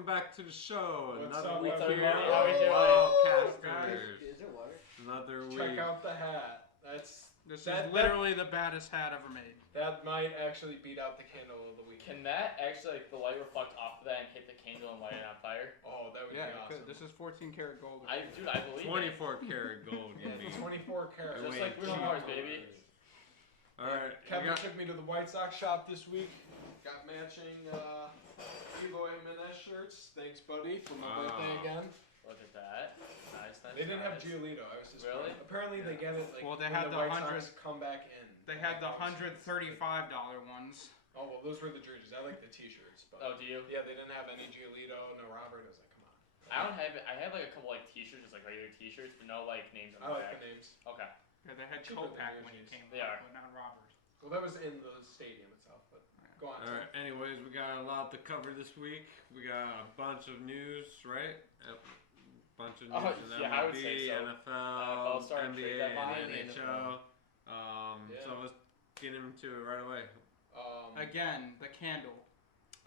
welcome back to the show. What's Another up, week everybody? here How we on doing? Wildcasters. Is it water? Another week. Check out the hat. This is literally the baddest hat ever made. That might actually beat out the candle of the week. Can that actually, like, the light reflect off of that and hit the candle and light it on fire? Oh, that would Yeah, be it awesome. could. This is 14 karat gold. I believe 24 karat gold. Yeah, 24 carats. Just Wait, like Bruno Mars, baby. Alright. Kevin took me to the White Sox shop this week. Got matching Eloy Jimenez shirts. Thanks, buddy, for my birthday again. Look at that. Nice. They didn't have Giolito. I was just Really? Apparently they get it like Well, they when had the the White 100 Sox come back in. They had the $135 ones. Oh well, those were the jerseys. I like the T-shirts. But Oh, do you? yeah, they didn't have any Giolito, no Robert. I was like, come on. I don't have it. I have like a couple like T-shirts, just like regular T-shirts, but no like names on I the like back. the names. Okay. Yeah, they had Cheaper than Kopak yours when he is. came They out, are. but not Robert. Well, that was in the stadium itself, but go on. Alright, anyways, we got a lot to cover this week. We got a bunch of news, right? A bunch of news in yeah, I would MLB, say so. NFL, NFL starting trade NBA, deadline, and NHL. Yeah. So let's get into it right away. Again, the candle.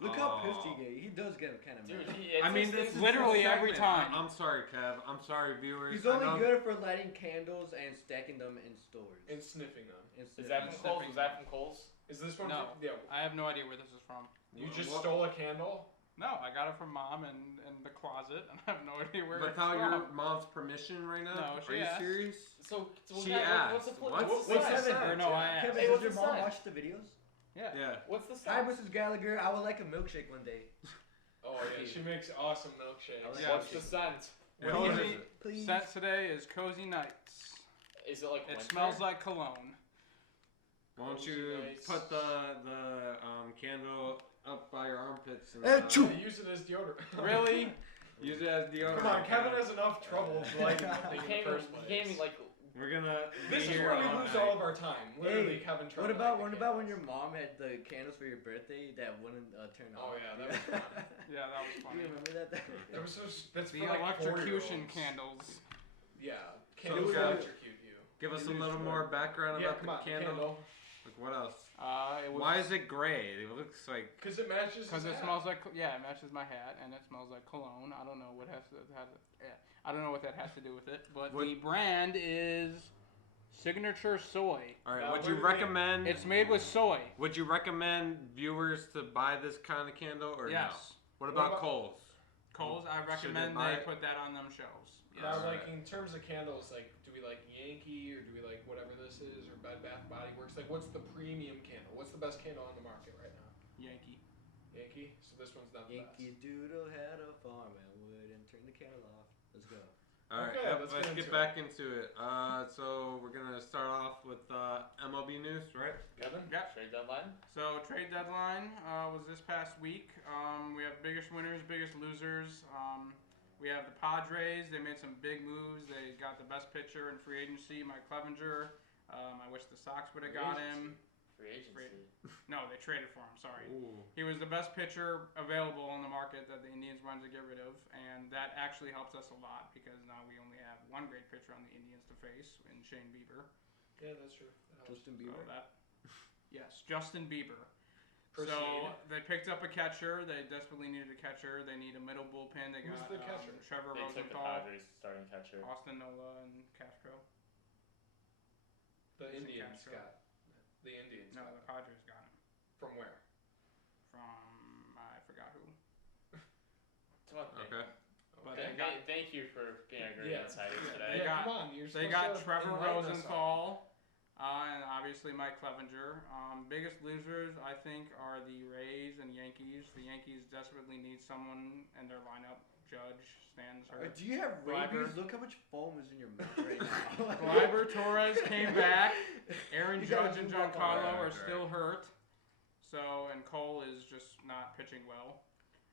Look how pissed he gets. He does get kind of Dude, mad. I mean, this is literally the every segment. time. I'm sorry, Kev. I'm sorry, viewers. He's I only know- good for lighting candles and stacking them in stores. And sniffing them. Is that from Coles? Was that from Coles? Is this one? No. Yeah. I have no idea where this is from. You just What- stole a candle? No, I got it from Mom in the closet, and I have no idea where it's Without from. your mom's permission right now? No, Are she you asked. serious? So She what's asked. the flip? What's the the sign? sign? Or no, I asked. Kevin, Hey, does what's your the mom sign? watch the videos? Yeah. Yeah. What's the Hi, sign? Mrs. Gallagher. I would like a milkshake one day. Oh yeah, she makes awesome milkshakes. I like Yeah. What's the scent? Yeah, What what is is it? it? Please. Scent today is Cozy Nights. Is it like It winter? smells like cologne. Why don't you Nice. put the candle up by your armpits and Achoo! Yeah, use it as deodorant. Really? use it as deodorant? Come on, Kevin has enough trouble lighting the thing You in can't the even, first place. you can't even like. We're gonna This be is here where we all lose night. all of our time. Literally, Hey, Kevin trying What to about light the when candles. your mom had the candles for your birthday that wouldn't turn on? Oh, yeah, that was fun. Yeah, that was You funny. remember that? That was so. That's The for like electrocution 4-year-olds. candles. Yeah, So, candles will guys, electrocute you. Give us a You little lose more one. background Yeah, about come the on, candle. Like what else? It was Why is it gray? It looks like. Because it matches. Because his it hat. smells like it matches my hat and it smells like cologne. I don't know what I don't know what that has to do with it, but What- the brand is Signature Soy. All right. Now, Would you where do they- recommend? It's made with soy. Would you recommend viewers to buy this kind of candle or Yes. no? What What about about- Kohl's? Kohl's, I Should recommend buy they it? put that on them shelves. Yes. Now, Alright. like in terms of candles, like do we like Yankee or do we like whatever this is or Bed Bath Body Works? Like, what's the premium candle? What's the best candle on the market right now? Yankee. Yankee. So this one's not the Yankee Doodle had a farm and wouldn't turn the candle off. Let's go. All right. Okay, yep, let's let's get get into back into it. So we're gonna start off with MLB news, right? best. Kevin. Yep. Trade deadline? So trade deadline was this past week. We have biggest winners, biggest losers. We have the Padres. They made some big moves. They got the best pitcher in free agency, Mike Clevenger. I wish the Sox would have got him. Free agency. No, they traded for him. Sorry. Ooh. He was the best pitcher available on the market that the Indians wanted to get rid of, and that actually helps us a lot because now we only have one great pitcher on the Indians to face in Shane Bieber. Yeah, that's true. That helps. Justin So Bieber. yes, Justin Bieber. Proceed. So they picked up a catcher. They desperately needed a catcher. They need a middle bullpen. They Who's got the catcher? Trevor They took the Rosenthal, Padres starting catcher. Austin Nola, and Castro. The Jason Indians Castro. got. The Indians No, got. the Padres got him From where? from I forgot who. Okay. But Okay. they got- Thank you for being a great Yeah. insider They today. Yeah, got- come on. You're They supposed got to Trevor enlighten us Rosenthal, and obviously Mike Clevenger. Biggest losers, I think, are the Rays and Yankees. The Yankees desperately need someone in their lineup. Judge, Stan's hurt. Do you have Gleiber. rabies? Look how much foam is in your mouth right now. Gleiber Torres came back. Aaron You gotta Judge and move up on Giancarlo that. are Right. still hurt. So, and Cole is just not pitching well.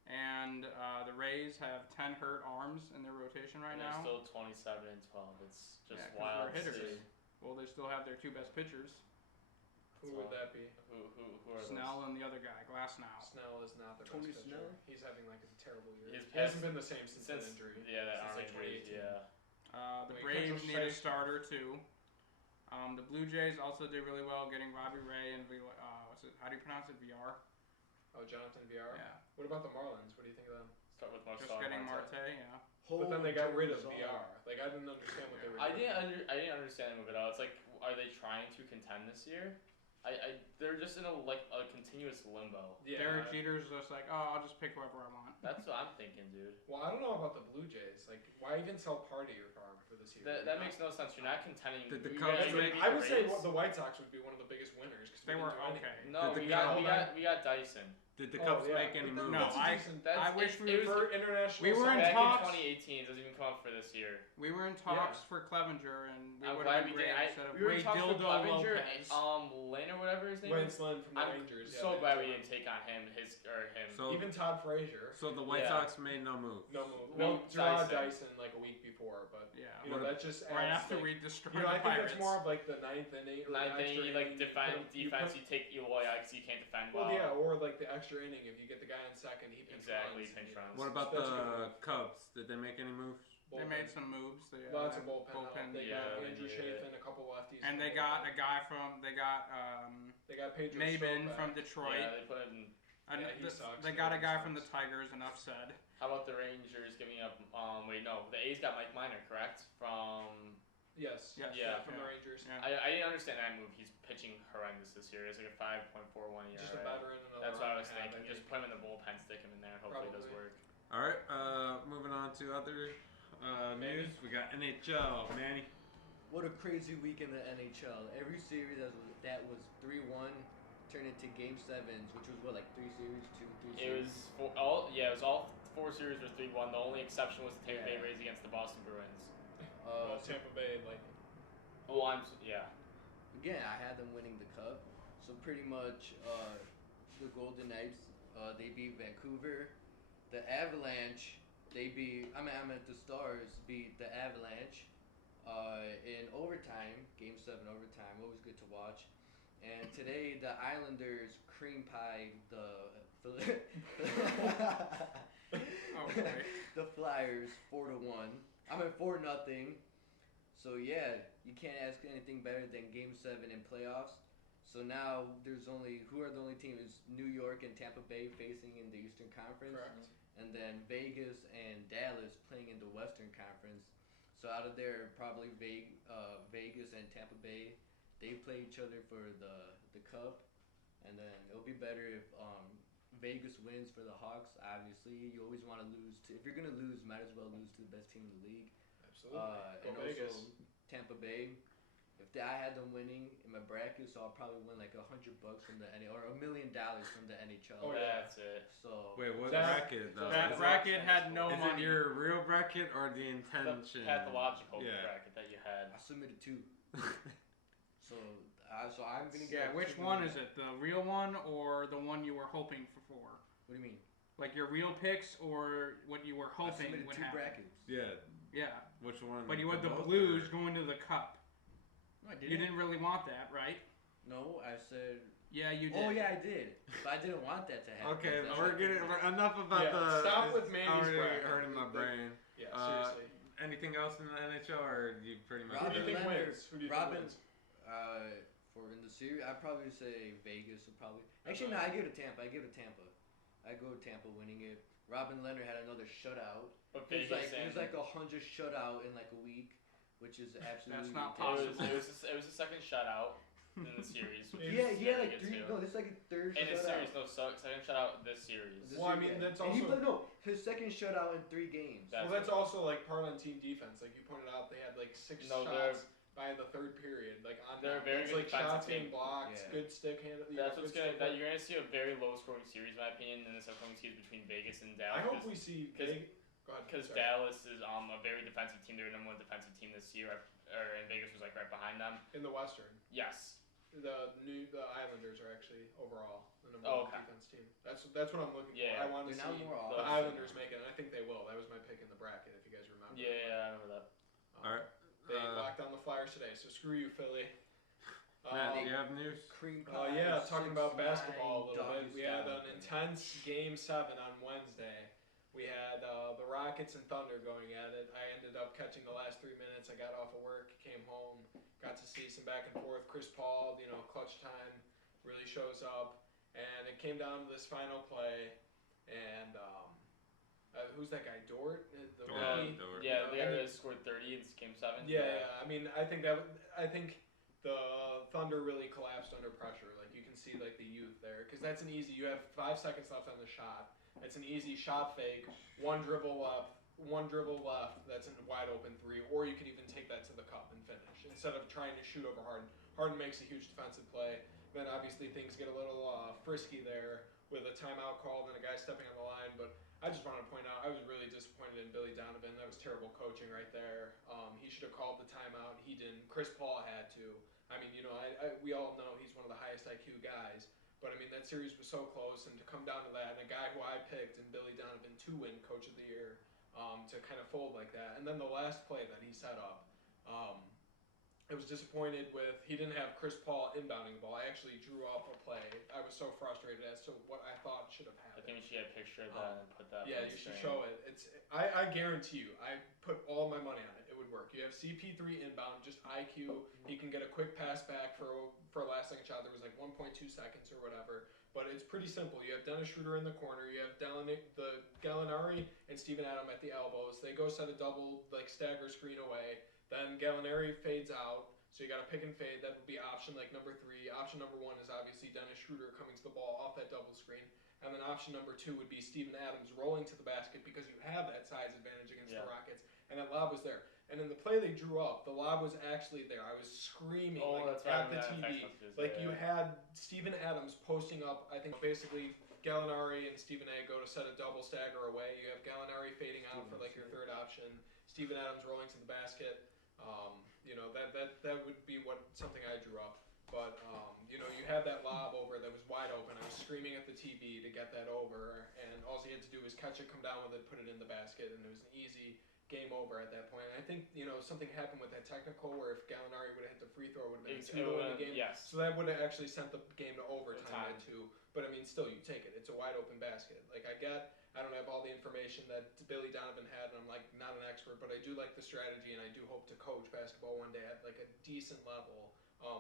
And the Rays have 10 hurt arms in their rotation right And now. they're still 27 and 12. It's just Yeah, 'cause wild they're to hitters. see. Well, they still have their two best pitchers, Who would that be? Who are Snell and the other guy, Glasnow. Snell is not the Tony best pitcher. Snell? He's having like a terrible year. He's He hasn't past- been the same since that Since injury. yeah, that Since, arm like, injury. 2018. Yeah. The Wait, Braves Kendall need a Strike? starter too. The Blue Jays also did really well, getting Robbie Ray and how do you pronounce it? VR. Oh, Jonathan VR. Yeah. What about the Marlins? What do you think of them? with Marcel Just getting Marte. Marte, yeah. But then they got rid of VR. Like I didn't understand what they were doing. I didn't understand the move at all. It's like, are they trying to contend this year? They're just in a continuous limbo. Yeah. Derek Jeter's just like, oh, I'll just pick whoever I want. That's what I'm thinking, dude. Well, I don't know about the Blue Jays. Like, why even sell part of your farm for this year? That makes no sense. You're not contending. Did the you Cubs guys make- beat I the would say Rays? the White Sox would be one of the biggest winners because They were didn't do okay. anything. No, Did the we got Dyson. Did the Cubs yeah. make any But moves? No, that's a decent- I wish we it was for international. we were in back talks. in 2018. It doesn't even come up for this year. We were in talks for Clevenger, and we I'm would glad have we been great didn't. instead of We were in Ray talks with Dildo Clevenger, Lopez. Lynn or whatever his name Wentz is. Lynn from the I'm Rangers. so yeah, glad we didn't take on him. Him. So, Even Todd Frazier. so the White Yeah. Sox made no move. No move. Well, Well, Gerard Dyson. Dyson like a week before, but Yeah. you know that just Right adds, after like, we destroyed you know, I the think Pirates. that's more of like the ninth inning. Or Ninth the inning, extra you like inning. defend You defense. put- You take Eloy out because you can't defend well. Well, yeah, or like the extra inning if you get the guy in second, he pinch Exactly, runs, pinch you know. runs. What about That's the Cubs? Did they make any moves? They made some moves. They Lots had of bullpen help. They Yeah, got they Andrew did. Chafin, a couple lefties, and they got a guy from they got Pedro Maben Strop from back. Detroit. Yeah, they put in. And Yeah, he sucks. they got a guy from the Tigers. Enough said. How about the Rangers giving up? Wait, no, the A's got Mike Minor, correct? From Yes. Yes. Yeah. From the Rangers. Yeah. I didn't understand that move. He's pitching horrendous this year. It's like a 5.41 ERA. Just a veteran. Another That's what I was run and a half, thinking. Just put him in the bullpen, stick him in there. Hopefully it does Probably. work. All right. Moving on to other news. We got NHL. Manny. What a crazy week in the NHL. Every series that was 3-1 turned into Game 7s, which was what, like 3 series, 2, 3 It series? was it was all 4 series were 3-1. The only exception was the Tampa Bay Yeah. Rays against the Boston Bruins. Tampa Bay, like Oh, yeah. Again, I had them winning the cup. So pretty much the Golden Knights, they beat Vancouver. The Avalanche, the Stars beat the Avalanche in overtime, Game 7 overtime. Always good to watch. And today the Islanders cream pied Okay. the Flyers 4-1. 4-0. So yeah, you can't ask anything better than Game 7 in playoffs. So now who are the only teams? New York and Tampa Bay facing in the Eastern Conference. correct. And then Vegas and Dallas playing in the Western Conference. So out of there, probably Vegas and Tampa Bay, they play each other for the cup. And then it'll be better if Vegas wins for the Hawks. Obviously, you always want to lose if you're gonna lose, might as well lose to the best team in the league. Absolutely. And Go Vegas. also Tampa Bay. I had them winning in my bracket, so I'll probably win like $100 from the NHL or $1 million from the NHL. Oh, yeah. That's it. So Wait, what That- bracket though? That Is bracket had no it money. your real bracket or the The intention? pathological Yeah. bracket that you had. I submitted 2. So I'm gonna Yeah, get. which one is it? The real one or the one you were hoping for? What do you mean? Like your real picks or what you were I hoping submitted would 2 happen? brackets. Yeah. Yeah, Which one? but you had the both, Blues or- going to the Cup. No, I You didn't really want that, right? No, I said. Yeah, you did. Oh yeah, I did. But I didn't want that to happen. Okay, That's we're right. getting enough about Yeah, the. stop with it's Manny's already bracket. hurting my brain. Yeah, Uh, seriously. Anything else in the NHL, or you pretty much? Who do you think Leonard, wins? Who do you Robin, think wins? For in the series, I'd probably say Vegas would probably. Actually, no, I give it to Tampa. I go with Tampa winning it. Robin Leonard had another shutout. But It Vegas was like 100 shutout in like a week, which is absolutely. That's not ridiculous. it was the second shutout in the series. Which Yeah, is he had very like good 3. too. No, this is like a third In his shutout. series, no, second shutout this series. This Well, I year, mean, yeah. that's And he also- played, no, his second shutout in 3 games. That's Well, that's also like part on team defense. Like you pointed out, they had like 6 No, they're- shots by the third period. Like on They're a net. very It's good like defensive shots team. getting blocked, Yeah. good stick hand. That's what's gonna. That you're gonna see a very low scoring series, in my opinion, in this upcoming series between Vegas and I Dallas. hope we see. Cause- Go ahead. Because sorry. Dallas is a very defensive team. They're the #1 defensive team this year, and Vegas was like right behind them. In the Western, Yes. the Islanders are actually overall the number Oh, 1 okay. defense team. That's what I'm looking Yeah. for. I want to They're now see more the offensive. Islanders make it, and I think they will. That was my pick in the bracket, if you guys remember. Yeah, I remember that. All right. They locked on the Flyers today, so screw you, Philly. Matt, do you have news? Cream Oh pie, yeah, talking about 6-9 basketball a little bit. doggy We had style. an intense Game 7 on Wednesday. We had the Rockets and Thunder going at it. I ended up catching the last 3 minutes. I got off of work, came home, got to see some back and forth. Chris Paul, clutch time, really shows up. And it came down to this final play, and Who's that guy? Dort, the Dort. rookie. Dort. Yeah, I they mean- scored 30 in Game 7. Yeah. I mean, I think the Thunder really collapsed under pressure. Like you can see like the youth there, because that's an easy. You have 5 seconds left on the shot. It's an easy shot fake, one dribble left. That's a wide open 3, or you can even take that to the cup and finish instead of trying to shoot over Harden. Harden makes a huge defensive play. Then obviously things get a little frisky there with a timeout called and a guy stepping on the line. But I just wanted to point out I was really disappointed in Billy Donovan. That was terrible coaching right there. He should have called the timeout. He didn't. Chris Paul had to. I mean, we all know he's one of the highest IQ guys. But I mean, that series was so close, and to come down to that, and a guy who I picked in Billy Donovan to win Coach of the Year, to kind of fold like that. And then the last play that he set up, I was disappointed with, he didn't have Chris Paul inbounding the ball. I actually drew up a play. I was so frustrated as to what I thought should have I happened. think we should get a picture of that and put that. Yeah, on you should screen. show it. I guarantee you, I put all my money on it. It would work. You have CP3 inbound, just IQ. He can get a quick pass back for a last second shot. There was like 1.2 seconds or whatever. But it's pretty simple. You have Dennis Schroeder in the corner. You have the Gallinari and Steven Adam at the elbows. They go set a double like stagger screen away. Then Gallinari fades out. So you got to pick and fade. That would be option like number 3. Option number 1 is obviously Dennis Schroeder coming to the ball off that double screen. And then option number 2 would be Steven Adams rolling to the basket because you have that size advantage against the Rockets. And that lob was there. And in the play they drew up, the lob was actually there. I was screaming at the TV. Like you had Steven Adams posting up, I think basically Gallinari and Stephen A go to set a double stagger away. You have Gallinari fading out for like your third option. Steven Adams rolling to the basket. That would be something I drew up. But you had that lob over that was wide open. I was screaming at the TV to get that over, and all he had to do was catch it, come down with it, put it in the basket, and it was an easy game over at that point. And I think something happened with that technical where if Gallinari would have hit the free throw, it would have been 2 to win the game. Yes. So that would have actually sent the game to overtime at 2. But I mean, still, you take it. It's a wide open basket. Like I don't have all the information that Billy Donovan had, and I'm like not an expert, but I do like the strategy, and I do hope to coach basketball one day at like a decent level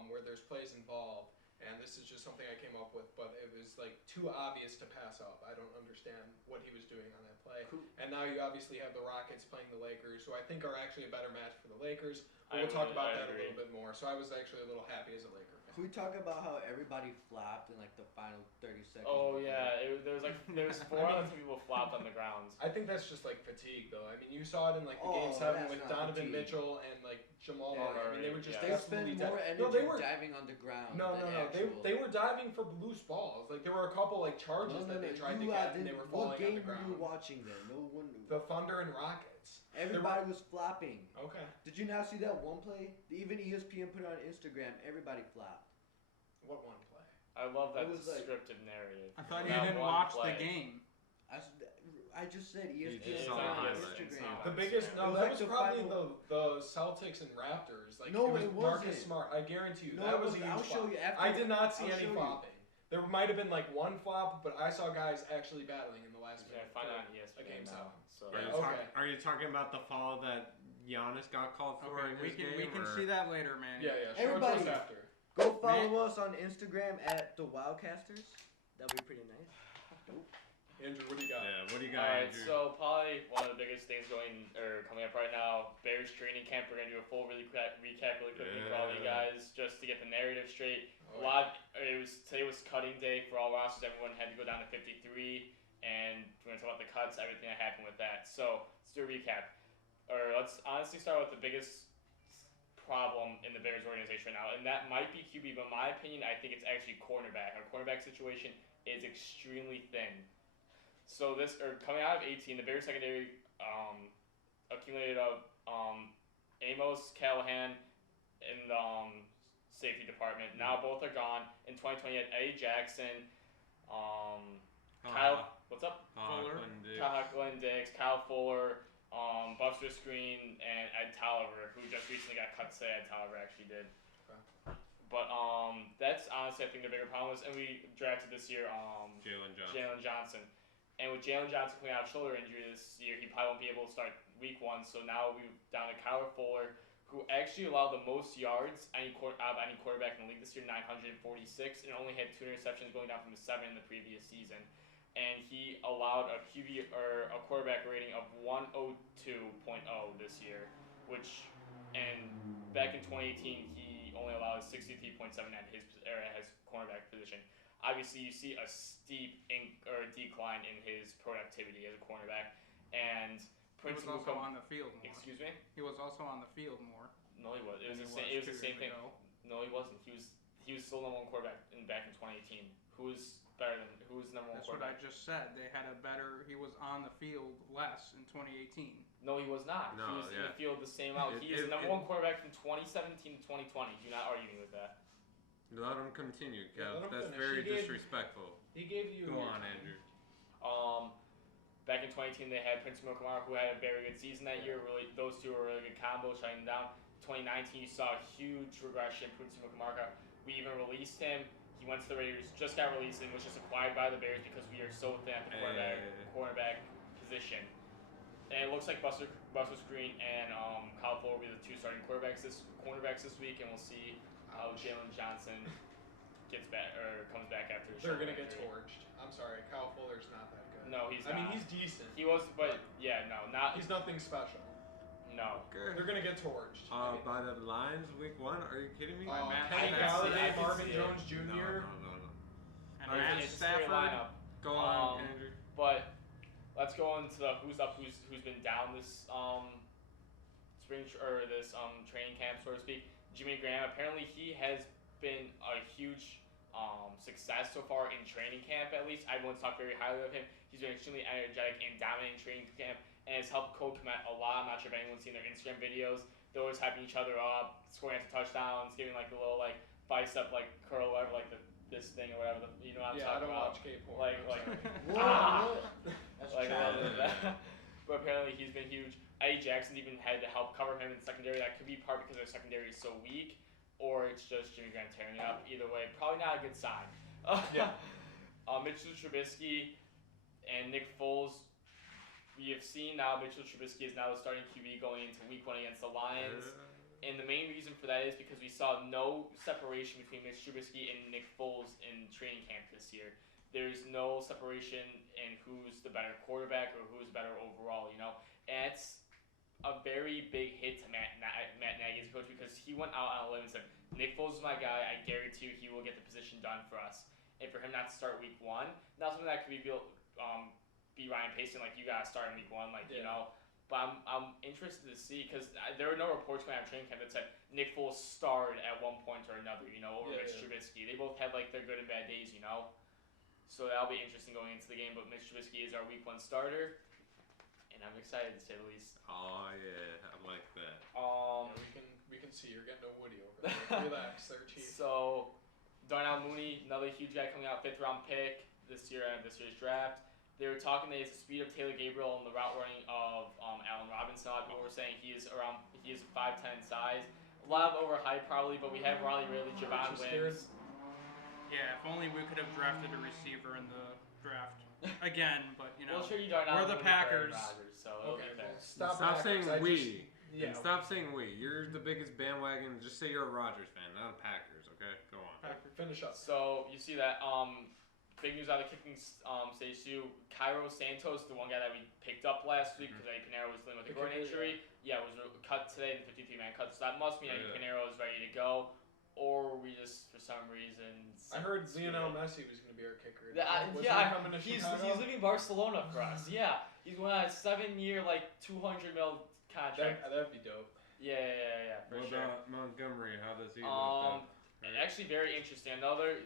where there's plays involved. And this is just something I came up with, but it was like too obvious to pass up. I don't understand what he was doing on that play. Cool. And now you obviously have the Rockets playing the Lakers, who I think are actually a better match for the Lakers. But we'll talk about that a little bit more. So I was actually a little happy as a Laker fan. Can we talk about how everybody flopped in like the final 30 seconds? Oh yeah, there was 4 other people flopped on the ground. I think that's just like fatigue, though. I mean, you saw it in like the Game 7 with Donovan Mitchell and like Jamal Murray. I mean, they were just They spent absolutely more energy diving on the ground. No. They were diving for loose balls. Like there were a couple like charges that they tried to get, and they were falling on the ground. What game were you watching then? No one knew. The Thunder and Rockets. Everybody was flopping. Okay. Did you not see that one play? Even ESPN put it on Instagram. Everybody flopped. What one play? I love that It was like- descriptive narrative. I thought you That didn't one watch play. the game. I just said ESPN just put saw it on highlights. Instagram. The biggest It no, was that like was the probably final- the Celtics and Raptors. Like No, it it was Marcus wasn't. Smart. I guarantee you No, that it was a wasn't. huge I'll show flop. you after. I did not see I'll any show you. flopping. There might have been like one flop, but I saw guys actually battling in the last Yeah, minute. find for out on a ESPN game now. 7. So Are you, Okay. are you talking about the foul that Giannis got called for Okay, in we his can game? we can or- see that later, man. Yeah, show it to Everybody. us after. Go follow us on Instagram at the Wildcasters. That'd be pretty nice. Andrew, what do you got? Yeah, what do you got, Alright, Andrew? so probably one of the biggest things coming up right now, Bears training camp. We're gonna do a full recap really quickly for all you guys, just to get the narrative straight. Today was cutting day for all rosters. Everyone had to go down to 53, and we're gonna talk about the cuts, everything that happened with that. So let's do a recap. Or let's honestly start with the biggest problem in the Bears organization right now, and that might be QB, but in my opinion, I think it's actually cornerback. Our cornerback situation is extremely thin. So coming out of 18, the Bears secondary accumulated Amos Callahan in the safety department. Now both are gone. In 2020, you had Eddie Jackson, Kyle. What's up? Fuller. Kyle Glenn-Dix, Kyle Fuller, Buster Screen, and Ed Tolliver, who just recently got cut today. Ed Tolliver actually did. Okay. But that's honestly, I think, the bigger problem is, and we drafted this year Jalen Johnson. And with Jalen Johnson coming out of shoulder injury this year, he probably won't be able to start week 1. So now we're down to Kyle Fuller, who actually allowed the most yards out of any quarterback in the league this year, 946, and only had 2 interceptions going down from 7 in the previous season. and he allowed a QB or a quarterback rating of 102.0 this year, which, and back in 2018 he only allowed 63.7 at his cornerback position. Obviously, you see a steep decline in his productivity as a cornerback, and He was also on the field more. Excuse me? He was also on the field more. No, he was. It was the same thing. No, he wasn't. He was still number one quarterback back in 2018. Who was number one That's what quarterback? I just said. They had a better. He was on the field less in 2018. No, he was not. No, he was in the field the same amount. He is the number one quarterback from 2017 to 2020. Do not argue me with that. Let him continue, Kev. let him That's finish. very disrespectful. He gave you. Go on, Andrew. Back in 2018, they had Prince Mukamara, who had a very good season that year. Really, those two were a really good combo, shutting them down. 2019, you saw a huge regression. Prince Mukamara, we even released him. He went to the Raiders, just got released, and was just acquired by the Bears because we are so thin at the cornerback position. And it looks like Buster Screen and Kyle Fuller will be the two starting cornerbacks this week, and we'll see how Jalen Johnson comes back after. They're gonna get torched. I'm sorry, Kyle Fuller's not that good. No, he's not. I mean, he's decent. He was, but yeah, no, not. He's nothing special. No. Good. They're gonna get torched. By the Lions week 1? Are you kidding me? Kenny I Galladay, can Marvin see it. Jones Jr. No. And Alright, Matt It's a scary Stafford. lineup. Go on, Andrew. But let's go into the who's been down this training camp, so to speak. Jimmy Graham. Apparently, he has been a huge success so far in training camp. At least everyone's talked very highly of him. He's been extremely energetic and dominant in training camp, and has helped Cole Kmet a lot. I'm not sure if anyone's seen their Instagram videos. They're always hyping each other up, scoring after touchdowns, giving like the little like bicep like curl, whatever, like this thing or whatever. You know what I'm talking about? Watch K-Porn. Like That's like trash. But apparently he's been huge. Eddie Jackson's even had to help cover him in the secondary. That could be part because their secondary is so weak, or it's just Jimmy Graham tearing it up. Either way, probably not a good sign. Yeah. Mitchell Trubisky and Nick Foles. We have seen now Mitchell Trubisky is now the starting QB going into week 1 against the Lions. And the main reason for that is because we saw no separation between Mitch Trubisky and Nick Foles in training camp this year. There's no separation in who's the better quarterback or who's better overall, you know. And it's a very big hit to Matt Nagy as a coach because he went out on a limb and said, Nick Foles is my guy. I guarantee you he will get the position done for us. And for him not to start week 1, not something that could be built, be Ryan Payson, like you gotta start in week 1, you know. But I'm interested to see because there were no reports coming out of training camp that said Nick Foles starred at one point or another, you know, over Mitch Trubisky. They both had like their good and bad days, you know. So that'll be interesting going into the game. But Mitch Trubisky is our week 1 starter, and I'm excited to say the least. Oh yeah, I like that. We can see you're getting a Woody over there. Relax, they're cheap. So Darnell Mooney, another huge guy coming out, 5th round pick this year's draft. They were talking that he has the speed of Taylor Gabriel and the route running of Allen Robinson. A lot of people were saying he is 5'10" size. A lot of overhyped probably, but we have Riley Ridley, Javon Wims. Yeah, if only we could have drafted a receiver in the draft again, but you know, We'll show you Darnell we're the Mooney Packers. for Aaron Rodgers, so it'll Okay, be fair. well, Stop saying Packers. we. Yeah. And stop saying we. You're the biggest bandwagon. Just say you're a Rodgers fan, not a Packers. Okay, go on. Finish up. So you see that big news out of the kicking stage 2. Cairo Santos, the one guy that we picked up last week because Eddie Pinero was dealing with a groin injury. Yeah, was cut today in the 53-man cut. So that must mean Eddie Pinero is ready to go, or we just for some reason. I heard Lionel Messi was going to be our kicker. He's leaving Barcelona for us. Yeah, he's on a 7-year like 200 mil contract. That'd be dope. Yeah, for What sure. about Montgomery? How does he look? Actually, very interesting. Another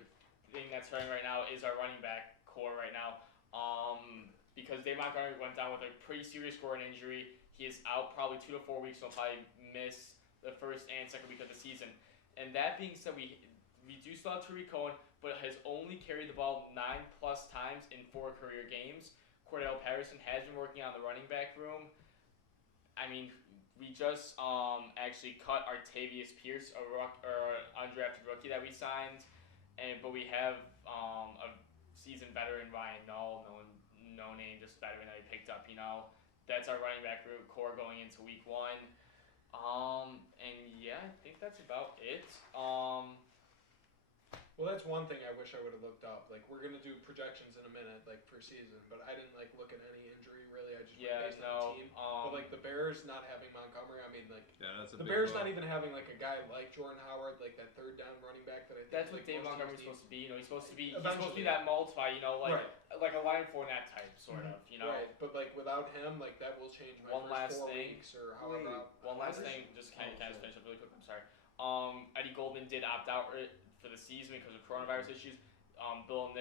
thing that's hurting right now is our running back core right now. Because Dave Montgomery went down with a pretty serious groin injury. He is out probably 2 to 4 weeks. So he'll probably miss the first and second week of the season. And that being said, we do still have Tariq Cohen, but has only carried the ball 9+ times in 4 career games. Cordell Patterson has been working on the running back room. I mean, we just actually cut Artavius Pierce, a undrafted rookie that we signed, but we have a seasoned veteran, Ryan Null, no name, just veteran that we picked up. You know, that's our running back core going into week 1. And yeah, I think that's about it. Well, that's one thing I wish I would have looked up. Like, we're gonna do projections in a minute, like for season, but I didn't like look at any injury really. I just went based on the team. But like the Bears not having Montgomery, I mean, like that's a the big Bears blow. not even having like a guy like Jordan Howard, like that third down running back that I think. That's what like, Dave most Montgomery's teams supposed to be. You know, he's supposed to be Eventually. that multiplier. You know, like Right. like a Lion Fournette type, sort of. You know. Right, but like without him, like that will change my One first last 4 thing. weeks or however. One last What is- thing, just kind of sorry. finish up really quick. I'm sorry. Eddie Goldman did opt out for the season because of coronavirus issues. Bill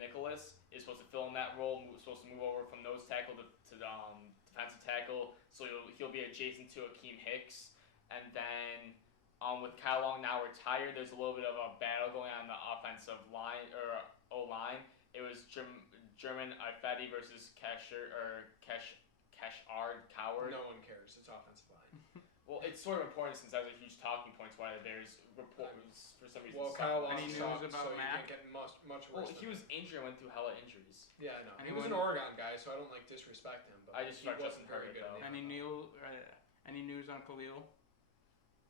Nicholas is supposed to fill in that role. Supposed to move over from nose tackle to defensive tackle, so he'll be adjacent to Akeem Hicks. And then with Kyle Long now retired, there's a little bit of a battle going on the offensive line or O-line. It was German Ifedi versus Kashard Coward. No one cares. It's offensive line. Well, it's sort of important since that was a huge talking point. Why the Bears report for some reason. Well, Kyle Long Any news sucks, about so Mac? you can't get much Well, worse. he was injured and went through hella injuries. Yeah, I know. He Anyone- was an Oregon guy, so I don't like disrespect him. But I just he respect wasn't Justin very Herbert, good. though. in the Any news on Khalil?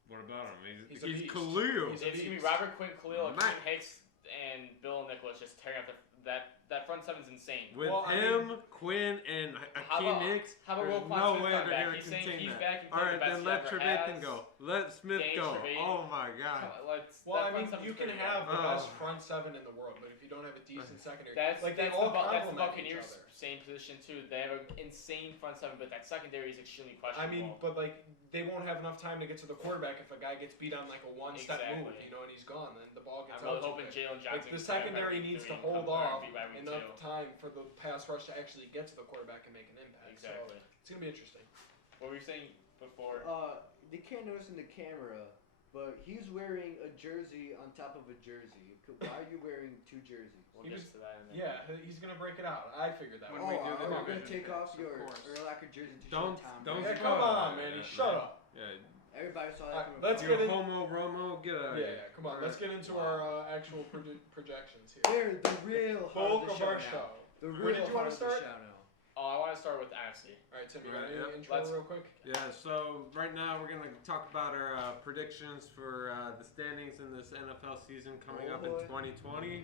What about him? He's He's a beast. Khalil. He's a It's gonna be beast. Robert Quinn, Khalil, Mac. Akeem Hicks, and Bill Nicholas just tearing up that front seven's insane. With Well, I him, Quinn, and How Akeem about- Hicks, how about there's Will no Smith way coming they're back? going to He's saying contain he's that. back and All playing right, the best then he let ever Trevathan has. go. Let Smith Dave go. Trevathan. Oh my God. Well, that I front mean, seven's you can pretty have good. the best Oh. front seven in the world, but if you don't have a decent secondary, That's like they that's all the complement each Buccaneers' other. same position too. They have an insane front seven, but that secondary is extremely I questionable. mean, but like they won't have enough time to get to the quarterback if a guy gets beat on like a one-step move, Exactly. you know, and he's gone. Then the ball gets I'm out really too hoping quick. Jalen Johnson. Like the can secondary grab that needs to week hold three and off beat by week enough two. time for the pass rush to actually get to the quarterback and make an impact. Exactly. So it's gonna be interesting. What were you saying before? They can't notice in the camera, but he's wearing a jersey on top of a jersey. Why are you wearing 2 jerseys? We'll he get was- to that in a minute. Yeah, he's gonna break it out. I figured that. When one. we do the we're gonna division take picks, off of your course. Urlacher jersey to Don't- show Tom. don't- Brady. Yeah, come on, man. Shut up. Yeah, Everybody saw that. Alright, from let's afar. get in- Homo Romo, get out of Yeah, here. yeah. Come on, let's get into Wow. our actual projections here. Here, the real heart Bulk of the of show our now. show. The Where real did you wanna heart of the start? show now. Oh, I want to start with NFC. All right, Tim, you got Alright, any yep. intro Let's- real quick? Yeah, so right now we're going to talk about our predictions for the standings in this NFL season coming Oh, up in boy. 2020.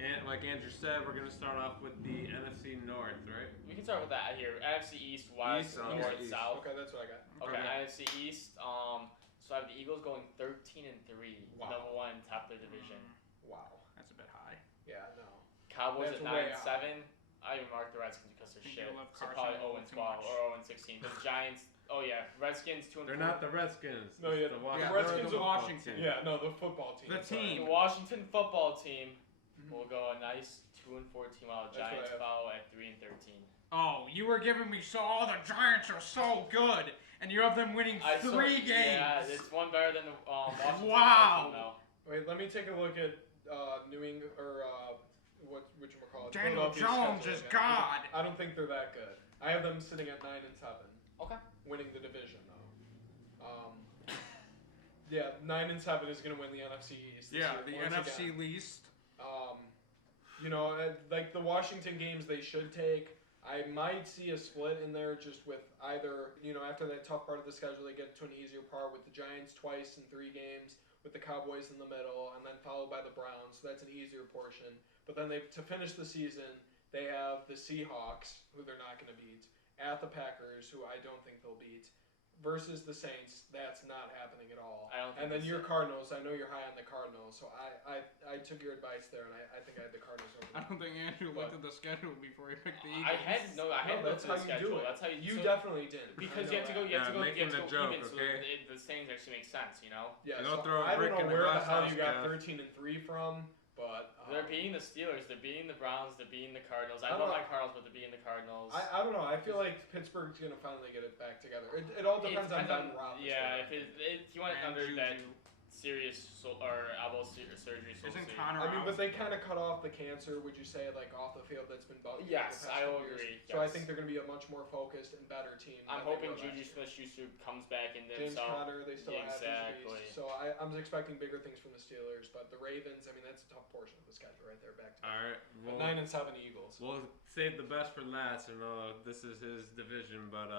And like Andrew said, we're going to start off with the NFC North, right? We can start with that here. NFC East, West, East, okay. North, East. South. Okay, that's what I got. Okay, Okay. NFC East. So I have the Eagles going 13-3, Wow. number one, top of their division. Wow. That's a bit high. Yeah, no. Cowboys That's at way 9-7. I even marked the Redskins because they're Think shit. you love So Carson probably a little 0-12 too or 0-16. The Giants. Oh yeah, Redskins 2-4. They're not the Redskins. No, it's yeah, the the Washington, Redskins football are Washington. team. Yeah, no, the football team. The sorry. team. The Washington football team Mhm. will go a nice 2-14, while the That's what I Giants have. follow at 3-13. Oh, you were giving me all the Giants are so good, and you have them winning 3 games. Yeah, it's one better than the Washington Wow. football team, though. Wait, let me take a look at New England or whatchamacallit. Daniel Philadelphia's Jones schedule is again, 'cause God. I don't think they're that good. I have them sitting at 9-7. Okay. Winning the division though. Yeah, 9-7 is gonna win the NFC East. This Yeah, year, the once NFC again. least. Like the Washington games they should take. I might see a split in there just with either, after that tough part of the schedule, they get to an easier part with the Giants twice in 3 games, with the Cowboys in the middle, and then followed by the Browns. So that's an easier portion. But then to finish the season, they have the Seahawks, who they're not going to beat, at the Packers, who I don't think they'll beat, versus the Saints. That's not happening at all. I don't think And then the your Cardinals. I know you're high on the Cardinals, so I took your advice there, and I think I had the Cardinals over. I don't think Andrew But- looked at the schedule before he picked the Eagles. I had No, looked that's at how the you schedule. do it. That's how You so- definitely did. because I you have to know go. that. You have to go. making You have to a go joke, even, so okay? the Saints actually make sense. You know. Yeah, Don't so throw a I brick don't in know the where the glass hell house, you got Gav. 13-3 from, but They're beating the Steelers. They're beating the Browns. They're beating the Cardinals. I I love don't my know. Cardinals, but they're beating the Cardinals. I don't know. I feel like Pittsburgh's gonna finally get it back together. It all depends on Ben Roethlisberger. Yeah, if you went And under that Juju. serious or elbow surgery, so Isn't see. Connor I mean, out? but they kind of cut off the cancer. Would you say like off the field that's been bugging? you Yes, the past I will couple years. agree, So I yes. think they're gonna be a much more focused and better team. I'm than they hoping were Juju last year. Smith-Schuster comes back and then James so. Conner, they still have Exactly. his beast. So I'm expecting bigger things from the Steelers, but the Ravens, I mean, that's a tough portion of the schedule right there. Back to All right. But Well, 9-7 Eagles. we'll saved the best for last, and this is his division, but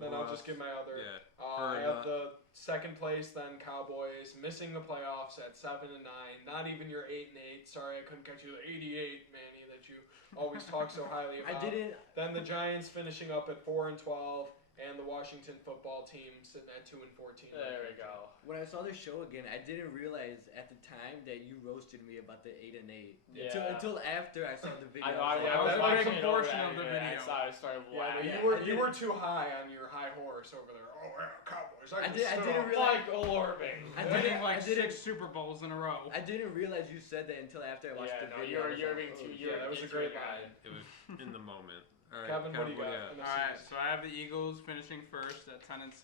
Then I'll just give my other. Yeah. I have the second place, then Cowboys missing the playoffs at 7-9. Not even your 8-8. Sorry, I couldn't catch you the 88, Manny, that you always talk so highly about. I didn't. Then the Giants finishing up at 4-12. And the Washington football team sitting at 2-14. There we go. When I saw the show again, I didn't realize at the time that you roasted me about the 8-8. Yeah. Until after I saw the video. I was was watching watching a portion it of the over there, video. and so I started laughing. You were too high on your high horse over there. Oh yeah, Cowboys. I didn't realize. Michael Irving. Winning like 6 Super Bowls in a row. I didn't realize you said that until after I watched the video. You're being too. That was a great line. It was in the moment. All right, Kevin, what do you got? Alright, so I have the Eagles finishing first at 10-6.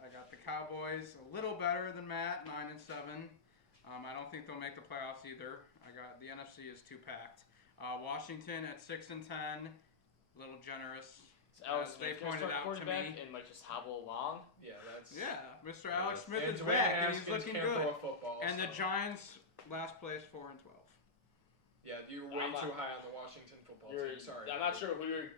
I got the Cowboys a little better than Matt, 9-7. I don't think they'll make the playoffs either. I got the NFC is too packed. Washington at 6-10, a little generous. Alex They Smith pointed out to me. and like just hobble along. Yeah, that's. Yeah, Mr. Alex Smith And is Dwayne back and he's Haskins looking can't good. throw a football, And the so. Giants last place 4-12. Yeah, you're way too high on the Washington football team. Sorry. I'm not sure who you're